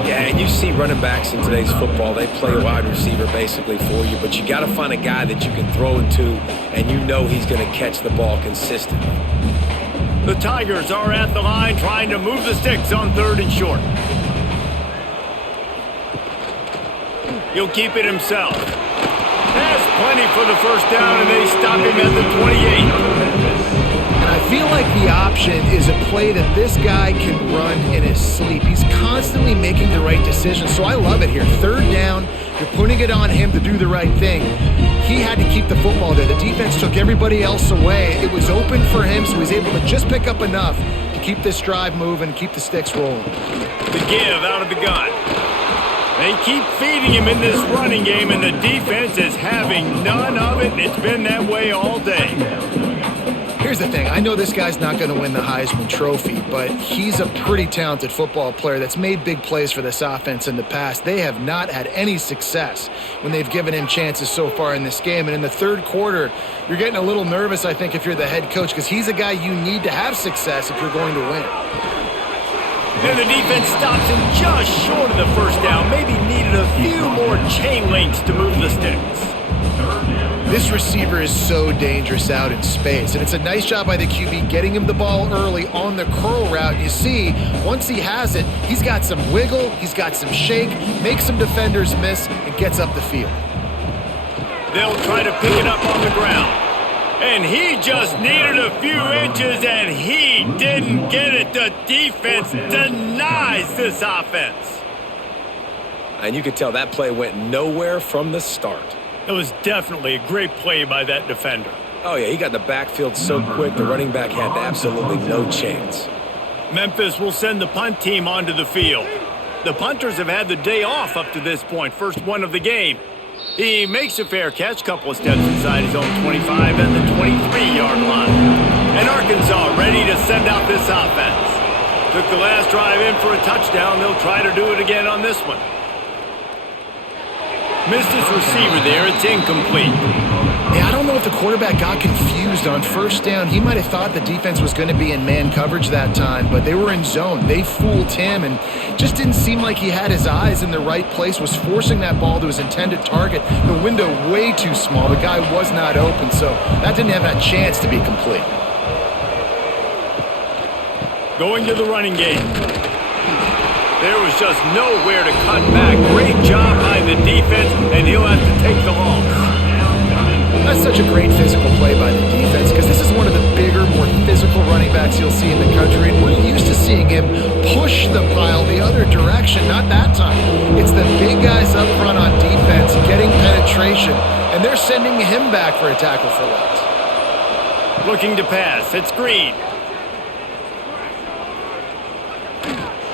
Yeah, and you see running backs in today's football, they play wide receiver basically for you, but you got to find a guy that you can throw it to, and you know he's going to catch the ball consistently. The Tigers are at the line trying to move the sticks on 3rd and short. He'll keep it himself. Has plenty for the first down, and they stop him at the 28. And I feel like the option is a play that this guy can run in his sleep. He's constantly making the right decisions, so I love it here. 3rd down, you're putting it on him to do the right thing. He had to keep the football there. The defense took everybody else away. It was open for him, so he's able to just pick up enough to keep this drive moving, keep the sticks rolling. The give out of the gun. They keep feeding him in this running game, and the defense is having none of it. It's been that way all day. Here's the thing. I know this guy's not going to win the Heisman Trophy, but he's a pretty talented football player that's made big plays for this offense in the past. They have not had any success when they've given him chances so far in this game. And in the 3rd quarter, you're getting a little nervous, I think, if you're the head coach, because he's a guy you need to have success if you're going to win. And the defense stops him just short of the first down. Maybe needed a few more chain links to move the sticks. This receiver is so dangerous out in space, and it's a nice job by the QB getting him the ball early on the curl route. You see, once he has it, he's got some wiggle, he's got some shake, makes some defenders miss, and gets up the field. They'll try to pick it up on the ground. And he just needed a few inches, and he didn't get it. The defense denies this offense. And you could tell that play went nowhere from the start. It was definitely a great play by that defender. Oh, yeah, he got in the backfield so quick, the running back had absolutely no chance. Memphis will send the punt team onto the field. The punters have had the day off up to this point, first one of the game. He makes a fair catch, couple of steps inside his own 25 and the 23-yard line. And Arkansas ready to send out this offense. Took the last drive in for a touchdown. They'll try to do it again on this one. Missed his receiver there. It's incomplete. Yeah, I don't know if the quarterback got confused on first down. He might have thought the defense was going to be in man coverage that time, but they were in zone. They fooled him and just didn't seem like he had his eyes in the right place, was forcing that ball to his intended target. The window way too small. The guy was not open, so that didn't have a chance to be complete. Going to the running game. There was just nowhere to cut back. Great job by the defense, and he'll have to take the loss. That's such a great physical play by the defense because this is one of the bigger, more physical running backs you'll see in the country, and we're used to seeing him push the pile the other direction. Not that time. It's the big guys up front on defense getting penetration, and they're sending him back for a tackle for loss. Looking to pass. It's Green.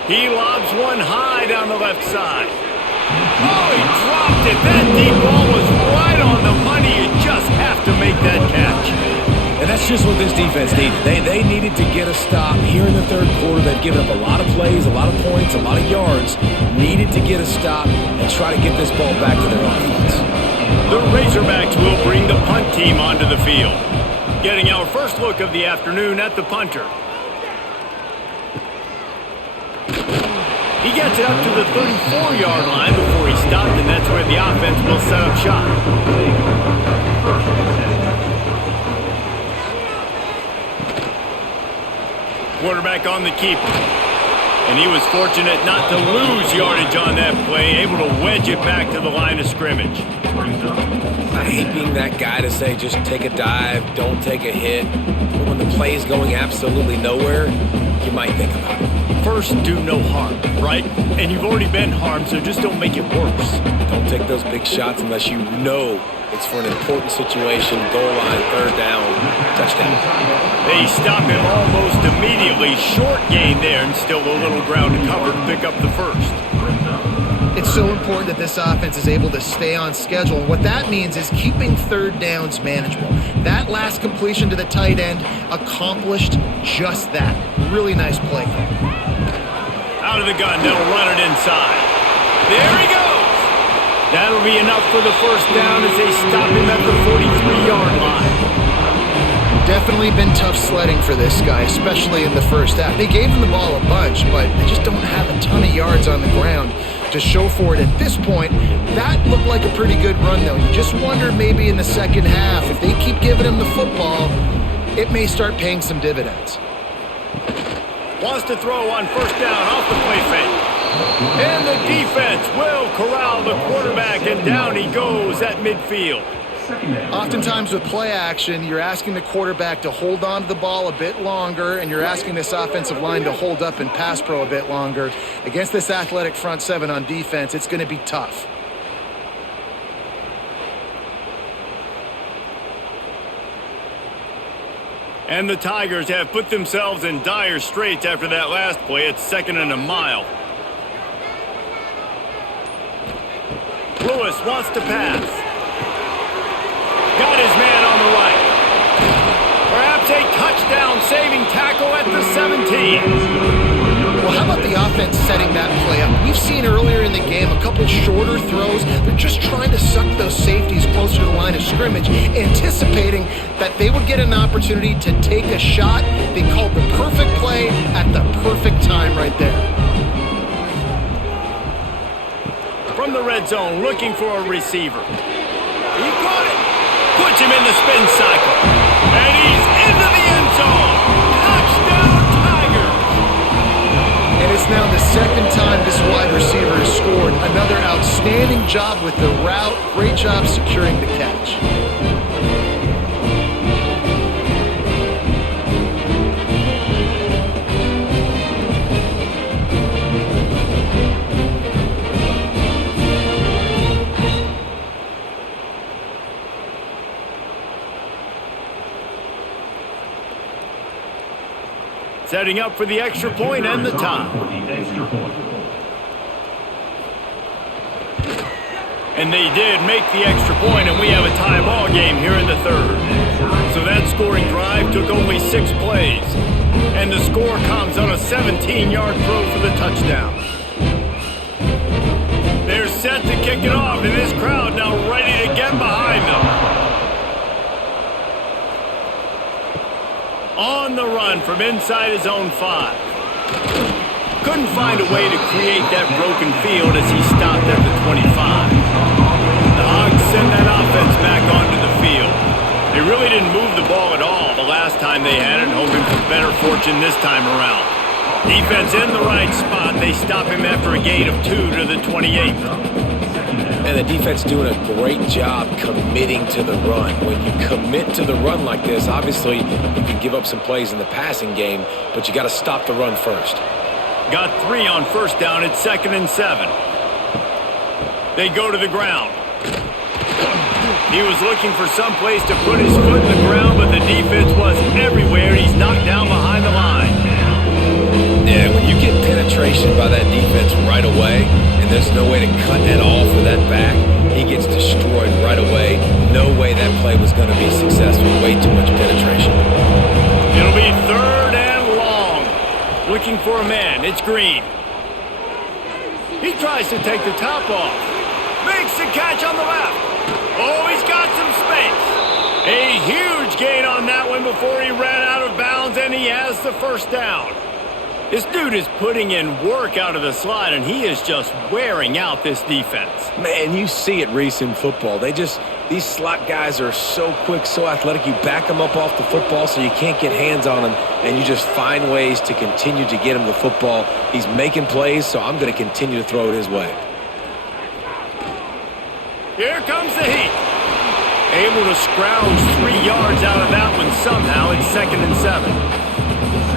He lobs one high down the left side. Oh, he dropped it. That deep ball was right on the money. You just have to make that catch. And that's just what this defense needed. They needed to get a stop here in the 3rd quarter. They've given up a lot of plays, a lot of points, a lot of yards. Needed to get a stop and try to get this ball back to their offense. The Razorbacks will bring the punt team onto the field. Getting our first look of the afternoon at the punter. He gets it up to the 34-yard line before he stopped, and that's where the offense will set up shop. Quarterback on the keeper. And he was fortunate not to lose yardage on that play, able to wedge it back to the line of scrimmage. I hate being that guy to say just take a dive, don't take a hit. But when the play is going absolutely nowhere, you might think about it. First, do no harm, right? And you've already been harmed, so just don't make it worse. Don't take those big shots unless you know it's for an important situation, goal line, third down, touchdown. They stop him almost immediately. Short gain there, and still a little ground to cover to pick up the first. It's so important that this offense is able to stay on schedule. And what that means is keeping third downs manageable. That last completion to the tight end accomplished just that. Really nice play. Out of the gun, they'll run it inside. There he goes! That'll be enough for the first down as they stop him at the 43-yard line. Definitely been tough sledding for this guy, especially in the first half. They gave him the ball a bunch, but they just don't have a ton of yards on the ground to show for it at this point. That looked like a pretty good run, though. You just wonder maybe in the second half, if they keep giving him the football, it may start paying some dividends. Wants to throw on first down off the play fake. And the defense will corral the quarterback, and down he goes at midfield. Oftentimes with play action, you're asking the quarterback to hold on to the ball a bit longer, and you're asking this offensive line to hold up in pass pro a bit longer. Against this athletic front seven on defense, it's going to be tough. And the Tigers have put themselves in dire straits after that last play. It's 2nd and a mile. Lewis wants to pass. Got his man on the right. Perhaps a touchdown-saving tackle at the 17. Well, how about the offense setting that play up? We've seen earlier in the game a couple shorter throws. They're just trying to suck those safeties closer to the line of scrimmage, anticipating that they would get an opportunity to take a shot. They called the perfect play at the perfect time right there. From the red zone, looking for a receiver. He caught it. Puts him in the spin cycle. And he's into the end zone. Touchdown, Tigers. And it's now the second time this wide receiver has scored. Another outstanding job with the route. Great job securing the catch. Setting up for the extra point and the tie. And they did make the extra point, and we have a tie ball game here in the third. So that scoring drive took only 6 plays. And the score comes on a 17-yard throw for the touchdown. They're set to kick it off, and this crowd now ready to get behind them. On the run from inside his own 5. Couldn't find a way to create that broken field as he stopped at the 25. The Hogs send that offense back onto the field. They really didn't move the ball at all the last time they had it, hoping for better fortune this time around. Defense in the right spot. They stop him after a gain of 2 to the 28. And the defense doing a great job committing to the run. When you commit to the run like this, obviously you can give up some plays in the passing game, but you got to stop the run first. Got 3 on first down. It's 2nd and 7. They go to the ground. He was looking for some place to put his foot in the ground, but the defense was everywhere. He's knocked down behind the line. Yeah, when you get penetration by that defense right away, and there's no way to cut at all for that back, he gets destroyed right away. No way that play was going to be successful. Way too much penetration. It'll be 3rd and long. Looking for a man. It's Green. He tries to take the top off. Makes the catch on the left. Oh, he's got some space. A huge gain on that one before he ran out of bounds, and he has the first down. This dude is putting in work out of the slot, and he is just wearing out this defense. Man, you see it, Reese, in football. These slot guys are so quick, so athletic. You back them up off the football so you can't get hands on them, and you just find ways to continue to get him the football. He's making plays, so I'm going to continue to throw it his way. Here comes the heat. Able to scrounge 3 yards out of that one somehow. It's 2nd and 7.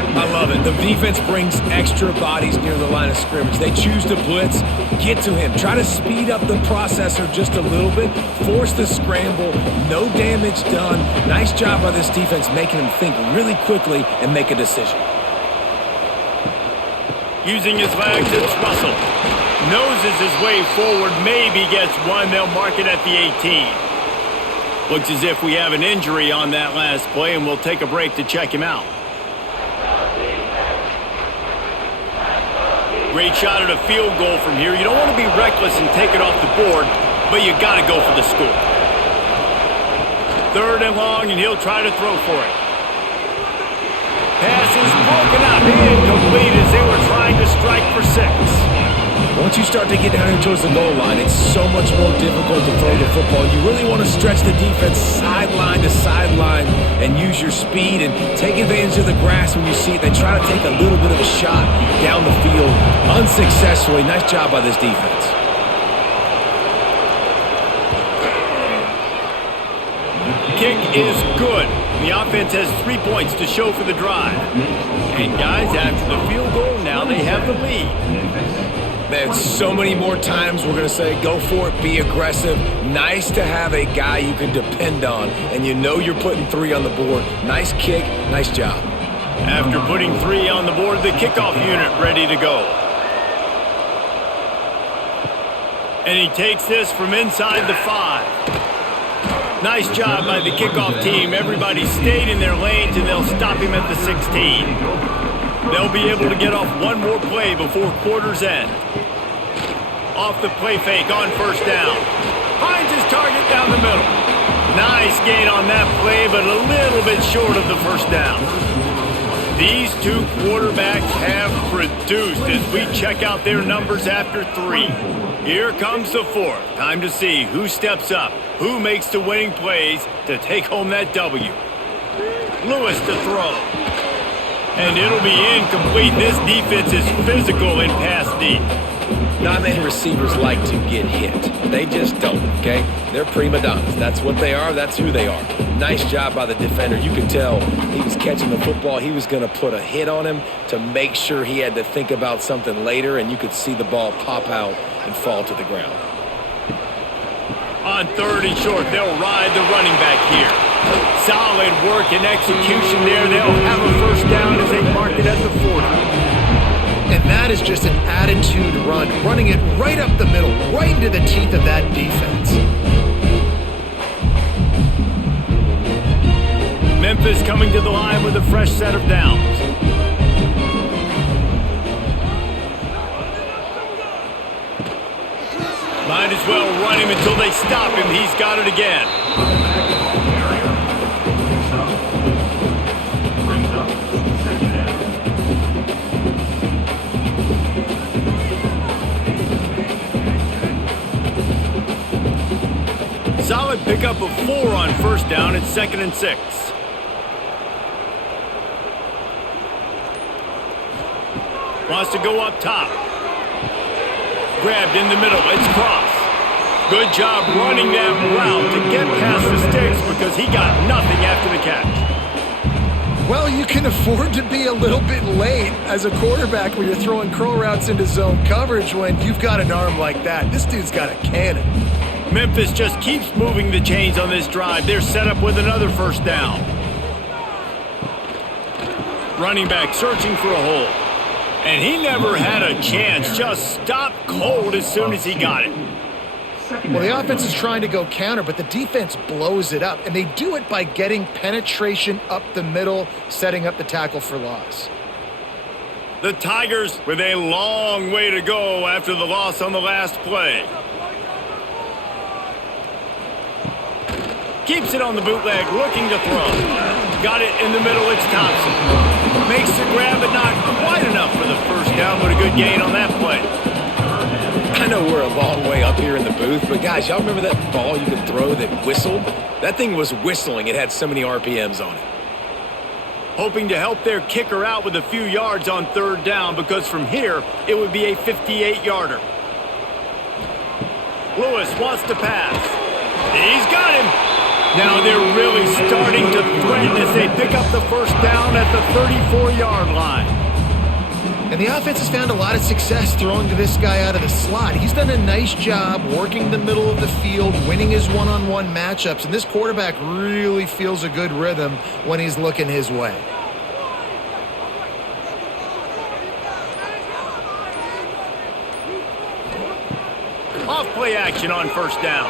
I love it. The defense brings extra bodies near the line of scrimmage. They choose to blitz, get to him, try to speed up the processor just a little bit, force the scramble, no damage done. Nice job by this defense making him think really quickly and make a decision. Using his legs, it's Russell. Noses his way forward, maybe gets one. They'll mark it at the 18. Looks as if we have an injury on that last play, and we'll take a break to check him out. Great shot at a field goal from here. You don't want to be reckless and take it off the board, but you got to go for the score. 3rd and long, and he'll try to throw for it. Pass is broken up, incomplete as they were trying to strike for 6. Once you start to get down here towards the goal line, it's so much more difficult to throw the football. You really want to stretch the defense sideline to sideline and use your speed and take advantage of the grass when you see it. They try to take a little bit of a shot down the field unsuccessfully. Nice job by this defense. Kick is good. The offense has 3 points to show for the drive. And guys, after the field goal, now they have the lead. Man, so many more times we're going to say, go for it, be aggressive. Nice to have a guy you can depend on, and you know you're putting 3 on the board. Nice kick, nice job. After putting 3 on the board, the kickoff unit ready to go. And he takes this from inside the 5. Nice job by the kickoff team. Everybody stayed in their lanes, and they'll stop him at the 16. They'll be able to get off one more play before quarter's end. Off the play fake on 1st down. Finds his target down the middle. Nice gain on that play, but a little bit short of the 1st down. These 2 quarterbacks have produced as we check out their numbers after 3. Here comes the 4th. Time to see who steps up, who makes the winning plays to take home that W. Lewis to throw. And it'll be incomplete. This defense is physical in pass deep. Not many receivers like to get hit. They just don't, okay? They're prima donnas. That's what they are. That's who they are. Nice job by the defender. You could tell he was catching the football. He was going to put a hit on him to make sure he had to think about something later, and you could see the ball pop out and fall to the ground. On 3rd and short, they'll ride the running back here. Solid work and execution there. They'll have a 1st down as they mark it at the 40. And that is just an attitude run, running it right up the middle, right into the teeth of that defense. Memphis coming to the line with a fresh set of downs. Might as well run him until they stop him. He's got it again. Solid pickup of 4 on 1st down. It's 2nd and 6. Wants to go up top. Grabbed in the middle. It's Cross. Good job running that route to get past the sticks because he got nothing after the catch. Well, you can afford to be a little bit late as a quarterback when you're throwing curl routes into zone coverage when you've got an arm like that. This dude's got a cannon. Memphis just keeps moving the chains on this drive. They're set up with another 1st down. Running back searching for a hole. And he never had a chance. Just stopped cold as soon as he got it. Well, the offense is trying to go counter, but the defense blows it up. And they do it by getting penetration up the middle, setting up the tackle for loss. The Tigers with a long way to go after the loss on the last play. Keeps it on the bootleg, looking to throw. Got it in the middle, it's Thompson. Makes the grab, but not quite enough for the first down, but a good gain on that play. I know we're a long way up here in the booth, but guys, y'all remember that ball you could throw that whistled? That thing was whistling. It had so many RPMs on it. Hoping to help their kicker out with a few yards on third down, because from here, it would be a 58-yarder. Lewis wants to pass. He's got him. Now they're really starting to threaten as they pick up the first down at the 34-yard line. And the offense has found a lot of success throwing to this guy out of the slot. He's done a nice job working the middle of the field, winning his one-on-one matchups, and this quarterback really feels a good rhythm when he's looking his way. Off-play action on first down.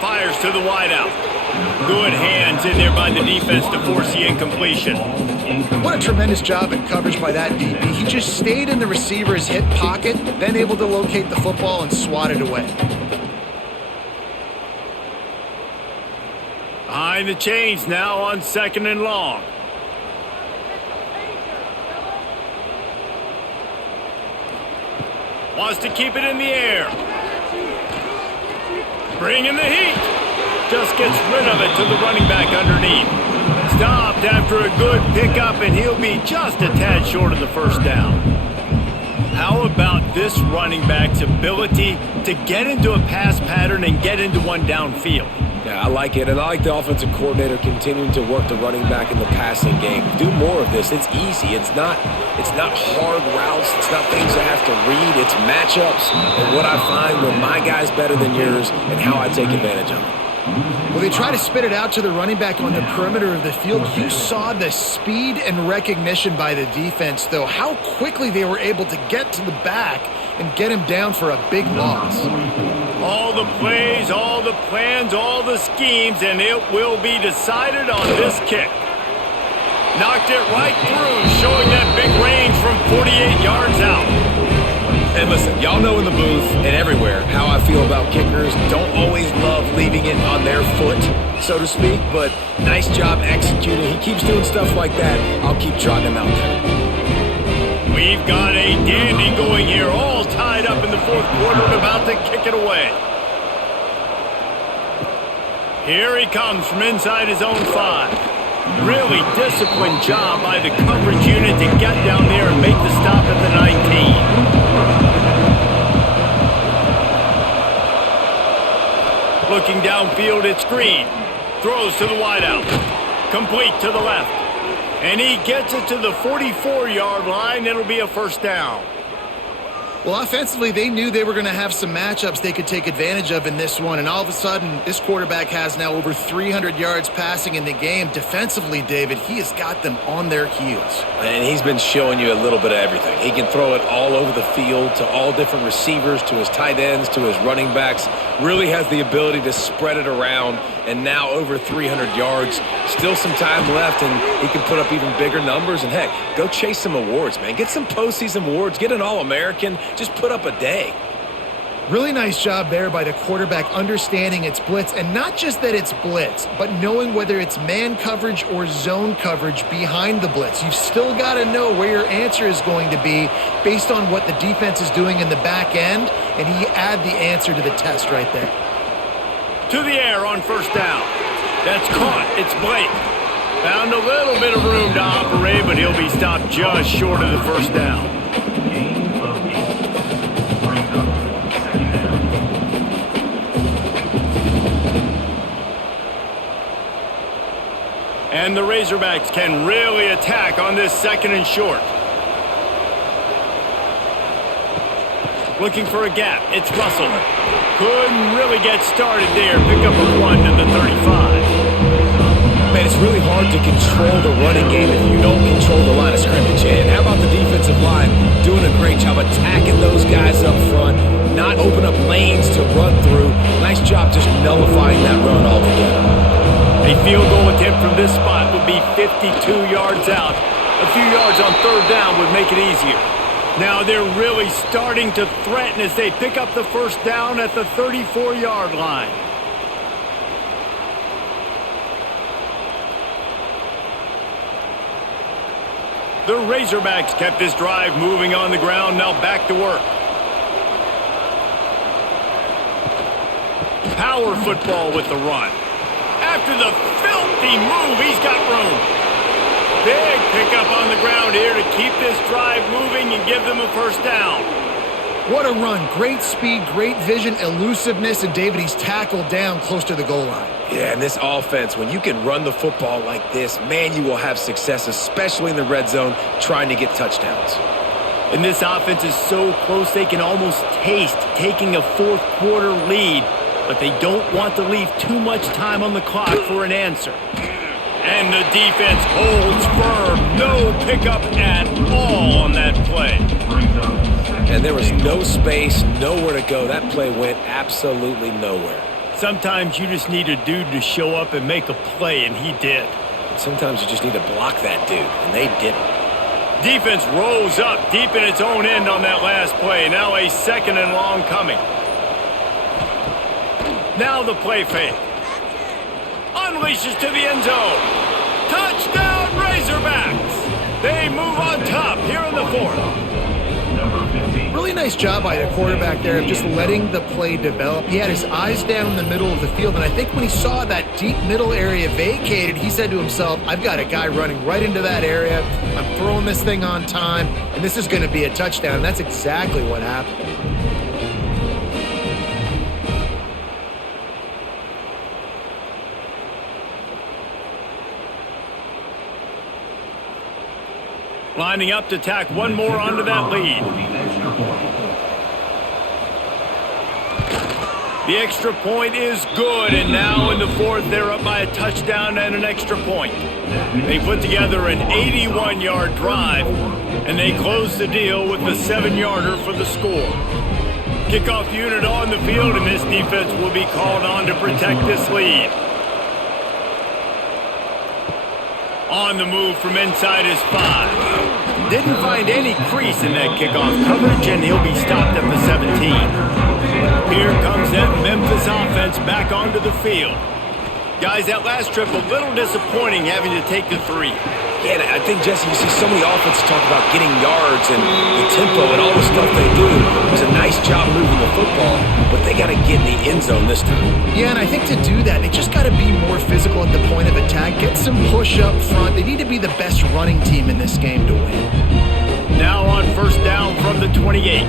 Fires to the wideout. Good hands in there by the defense to force the incompletion. What a tremendous job in coverage by that DB. He just stayed in the receiver's hip pocket, then able to locate the football and swat it away. Behind the chains now on 2nd and long. Wants to keep it in the air. Bringing the heat. Just gets rid of it to the running back underneath. Stopped after a good pickup, and he'll be just a tad short of the first down. How about this running back's ability to get into a pass pattern and get into one downfield? Yeah, I like it, and I like the offensive coordinator continuing to work the running back in the passing game. Do more of this. It's easy. It's not hard routes. It's not things I have to read. It's matchups and what I find when my guy's better than yours and how I take advantage of it. Well, they try to spit it out to the running back on the perimeter of the field. You saw the speed and recognition by the defense, though, how quickly they were able to get to the back and get him down for a big loss. All the plays, all the plans, all the schemes, and it will be decided on this kick. Knocked it right through, showing that big range from 48 yards out. And listen, y'all know in the booth and everywhere how I feel about kickers. Don't always love leaving it on their foot, so to speak, but nice job executing. He keeps doing stuff like that. I'll keep trotting him out there. We've got a dandy going here, all tied up in the fourth quarter and about to kick it away. Here he comes from inside his own 5. Really disciplined job by the coverage unit to get down there and make the stop at the 19. Looking downfield, it's Green. Throws to the wideout. Complete to the left. And he gets it to the 44-yard line. It'll be a first down. Well, offensively, they knew they were going to have some matchups they could take advantage of in this one, and all of a sudden, this quarterback has now over 300 yards passing in the game. Defensively, David, he has got them on their heels. And he's been showing you a little bit of everything. He can throw it all over the field to all different receivers, to his tight ends, to his running backs. Really has the ability to spread it around, and now over 300 yards. Still some time left, and he can put up even bigger numbers. And, heck, go chase some awards, man. Get some postseason awards. Get an All-American. Just put up a day. Really nice job there by the quarterback understanding it's blitz, and not just that it's blitz, but knowing whether it's man coverage or zone coverage behind the blitz. You've still got to know where your answer is going to be based on what the defense is doing in the back end, and he add the answer to the test right there. To the air on first down. That's caught. It's Blake. Found a little bit of room to operate, but he'll be stopped just short of the first down. And the Razorbacks can really attack on this 2nd and short. Looking for a gap. It's Russell. Couldn't really get started there. Pick up a 1 to the 35. Man, it's really hard to control the running game if you don't control the line of scrimmage. And how about the defensive line doing a great job attacking those guys up front, not open up lanes to run through. Nice job just nullifying that run altogether. A field goal attempt from this spot would be 52 yards out. A few yards on third down would make it easier. Now they're really starting to threaten as they pick up the first down at the 34-yard line. The Razorbacks kept this drive moving on the ground, now back to work. Power football with the run. After the filthy move, he's got room. Big pickup on the ground here to keep this drive moving and give them a first down. What a run. Great speed, great vision, elusiveness, and David, he's tackled down close to the goal line. Yeah, and this offense, when you can run the football like this, man, you will have success, especially in the red zone, trying to get touchdowns. And this offense is so close they can almost taste taking a fourth quarter lead, but they don't want to leave too much time on the clock for an answer. And the defense holds firm. No pickup at all on that play. And there was no space, nowhere to go. That play went absolutely nowhere. Sometimes you just need a dude to show up and make a play, and he did. Sometimes you just need to block that dude, and they didn't. Defense rolls up deep in its own end on that last play. Now a second and long coming. Now the play fake. Unleashes to the end zone. Touchdown Razorbacks! They move on top here in the fourth. Really nice job by the quarterback there of just letting the play develop. He had his eyes down in the middle of the field, and I think when he saw that deep middle area vacated, he said to himself, I've got a guy running right into that area. I'm throwing this thing on time, and this is going to be a touchdown. And that's exactly what happened. Lining up to tack one more onto that lead. The extra point is good, and now in the fourth, they're up by a touchdown and an extra point. They put together an 81-yard drive, and they close the deal with the 7-yarder for the score. Kickoff unit on the field, and this defense will be called on to protect this lead. On the move from inside his 5. Didn't find any crease in that kickoff coverage, and he'll be stopped at the 17. Here comes that Memphis offense back onto the field. Guys, that last trip a little disappointing having to take the 3. Yeah, and I think, Jesse, you see so many offenses talk about getting yards and the tempo and all the stuff they do. It was a nice job moving the football, but they got to get in the end zone this time. Yeah, and I think to do that, they just got to be more physical at the point of attack, get some push up front. They need to be the best running team in this game to win. Now on first down from the 28.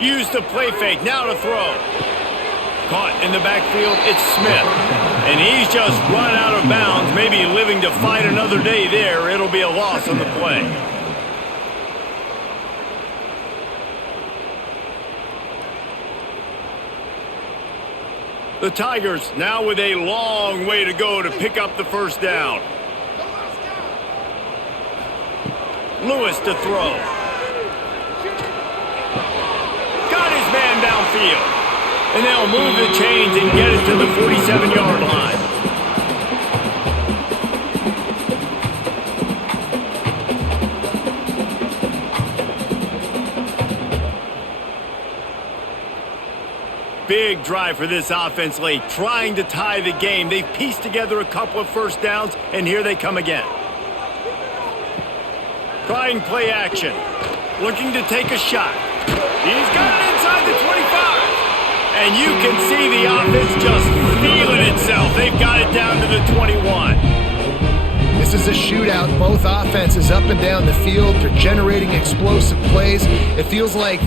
Use the play fake, now to throw. Caught in the backfield, it's Smith. And he's just run out of bounds, maybe living to fight another day there. It'll be a loss on the play. The Tigers now with a long way to go to pick up the first down. Lewis to throw. Got his man downfield. And they'll move the chains and get it to the 47-yard line. Big drive for this offense late, trying to tie the game. They've pieced together a couple of first downs, and here they come again. Trying play action. Looking to take a shot. He's got it inside the 25. And you can see the offense just feeling itself. They've got it down to the 21. This is a shootout. Both offenses up and down the field. They're generating explosive plays. It feels like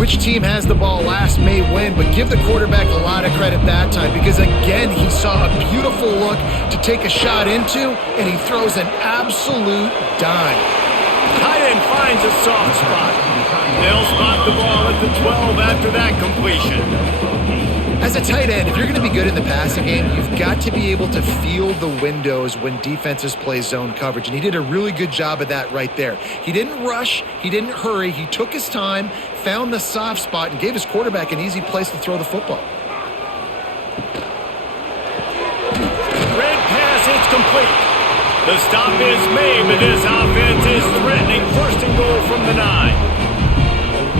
which team has the ball last may win, but give the quarterback a lot of credit that time because, again, he saw a beautiful look to take a shot into, and he throws an absolute dime. Tight end finds a soft spot. They'll spot the ball at the 12 after that completion. As a tight end, if you're going to be good in the passing game, you've got to be able to feel the windows when defenses play zone coverage, and he did a really good job of that right there. He didn't rush, he didn't hurry, he took his time, found the soft spot, and gave his quarterback an easy place to throw the football. Red pass, it's complete. The stop is made, but this offense is threatening first and goal from the 9.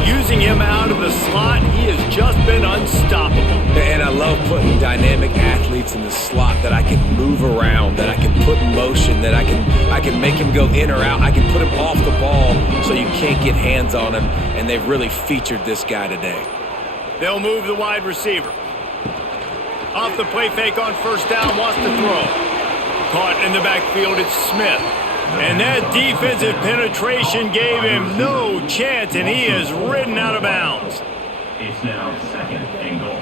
using him out of the slot. He has just been unstoppable. And I love putting dynamic athletes in the slot that I can move around, that I can put in motion, that I can make him go in or out. I can put him off the ball so you can't get hands on him, and they've really featured this guy today. They'll move the wide receiver. Off the play fake on first down, wants to throw. Caught in the backfield, it's Smith. And that defensive penetration gave him no chance, and he is ridden out of bounds. It's now 2nd and goal.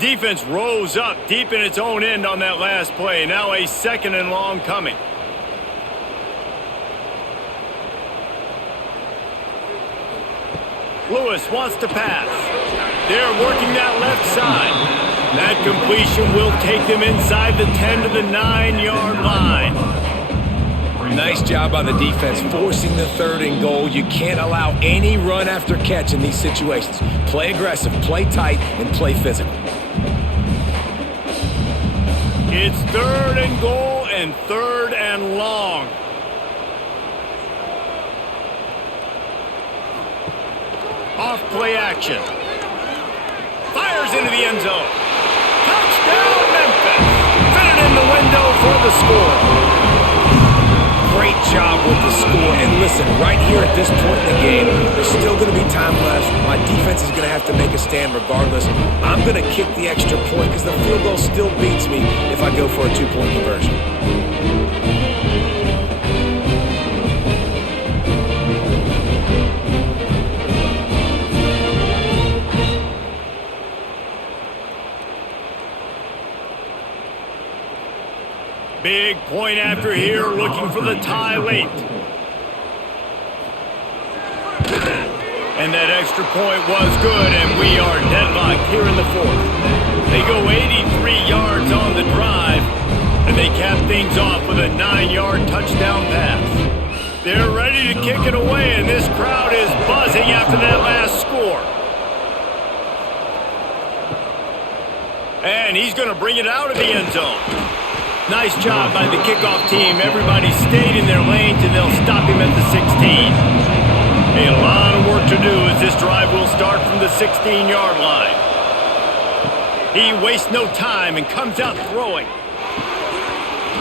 Defense rose up deep in its own end on that last play. Now a 2nd and long coming. Lewis wants to pass. They're working that left side. That completion will take them inside the 10 to the 9-yard line. Nice job by the defense forcing the 3rd and goal. You can't allow any run after catch in these situations. Play aggressive, play tight, and play physical. It's 3rd and goal and 3rd and long. Off play action. Fires into the end zone. Touchdown, Memphis. Fit it in the window for the score. Great job with the score. And listen, right here at this point in the game, there's still going to be time left. My defense is going to have to make a stand regardless. I'm going to kick the extra point because the field goal still beats me if I go for a 2-point conversion. Big point after here, looking for the tie late. And that extra point was good, and we are deadlocked here in the 4th. They go 83 yards on the drive, and they cap things off with a 9-yard touchdown pass. They're ready to kick it away, and this crowd is buzzing after that last score. And he's going to bring it out of the end zone. Nice job by the kickoff team. Everybody stayed in their lanes, and they'll stop him at the 16. A lot of work to do as this drive will start from the 16-yard line. He wastes no time and comes out throwing.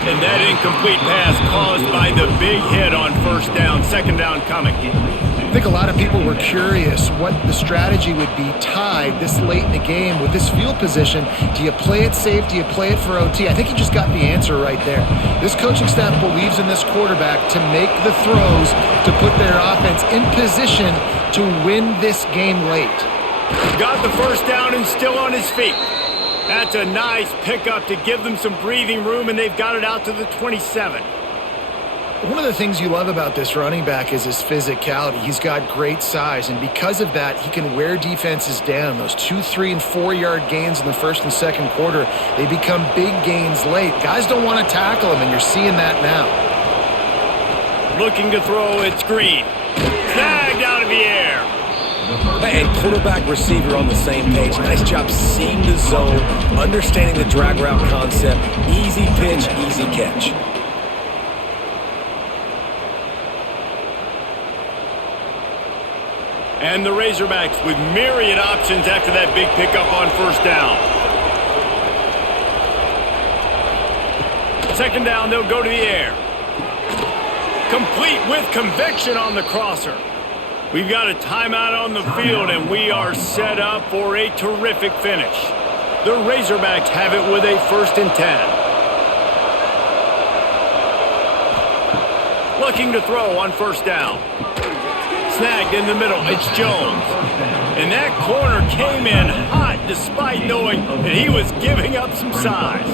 And that incomplete pass caused by the big hit on first down, 2nd down coming. I think a lot of people were curious what the strategy would be tied this late in the game with this field position. Do you play it safe? Do you play it for OT? I think you just got the answer right there. This coaching staff believes in this quarterback to make the throws to put their offense in position to win this game late. Got the first down and still on his feet. That's a nice pickup to give them some breathing room, and they've got it out to the 27. One of the things you love about this running back is his physicality. He's got great size, and because of that, he can wear defenses down. Those 2-, 3-, and 4-yard gains in the 1st and 2nd quarter, they become big gains late. Guys don't want to tackle him, and you're seeing that now. Looking to throw, it's Green. Snagged out of the air. And quarterback receiver on the same page. Nice job seeing the zone, understanding the drag route concept. Easy pitch, easy catch. And the Razorbacks with myriad options after that big pickup on first down. 2nd down, they'll go to the air. Complete with conviction on the crosser. We've got a timeout on the field, and we are set up for a terrific finish. The Razorbacks have it with a 1st and 10. Looking to throw on first down. Snagged in the middle, it's Jones. And that corner came in hot despite knowing that he was giving up some size.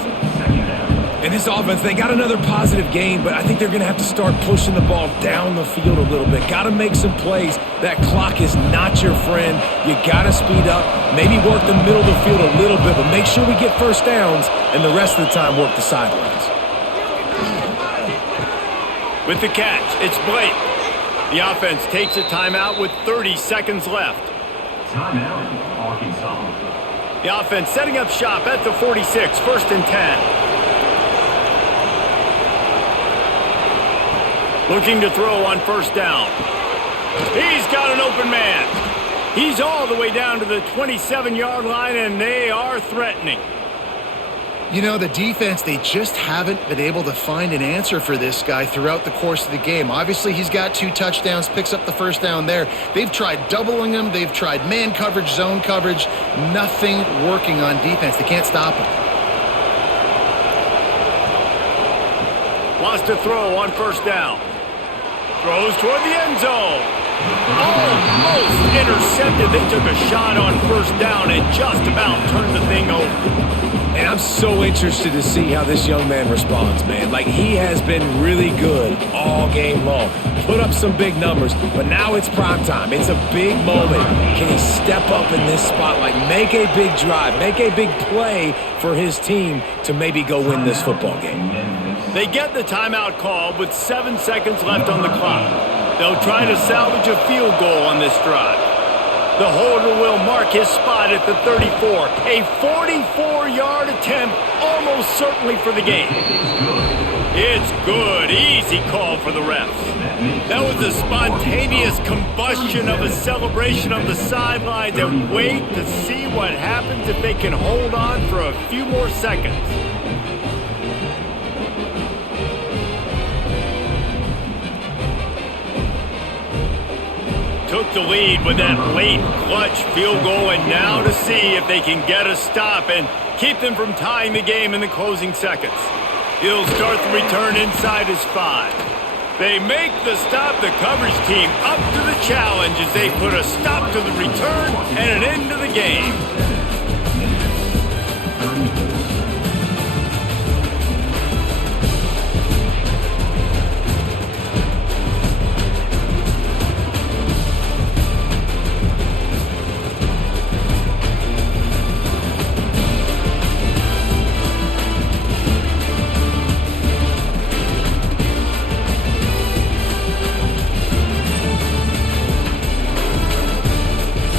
And this offense, they got another positive game, but I think they're going to have to start pushing the ball down the field a little bit. Got to make some plays. That clock is not your friend. You got to speed up, maybe work the middle of the field a little bit, but make sure we get first downs, and the rest of the time work the sidelines. With the catch, it's Blake. The offense takes a timeout with 30 seconds left. Timeout, Arkansas. The offense setting up shop at the 46, 1st and 10. Looking to throw on first down. He's got an open man. He's all the way down to the 27-yard line, and they are threatening. You know, the defense, they just haven't been able to find an answer for this guy throughout the course of the game. Obviously, he's got 2 touchdowns, picks up the first down there. They've tried doubling him. They've tried man coverage, zone coverage. Nothing working on defense. They can't stop him. Wants to throw on first down. Throws toward the end zone. Almost intercepted. They took a shot on first down and just about turned the thing over. And I'm so interested to see how this young man responds, man. Like, he has been really good all game long. Put up some big numbers, but now it's prime time. It's a big moment. Can he step up in this spotlight, make a big drive, make a big play for his team to maybe go win this football game? They get the timeout called with 7 seconds left on the clock. They'll try to salvage a field goal on this drive. The holder will mark his spot at the 34. A 44-yard attempt, almost certainly for the game. It's good. Easy call for the refs. That was a spontaneous combustion of a celebration of the sidelines, and wait to see what happens if they can hold on for a few more seconds. Took the lead with that late clutch field goal, and now to see if they can get a stop and keep them from tying the game in the closing seconds. He'll start the return inside his 5. They make the stop. The coverage team up to the challenge as they put a stop to the return and an end to the game.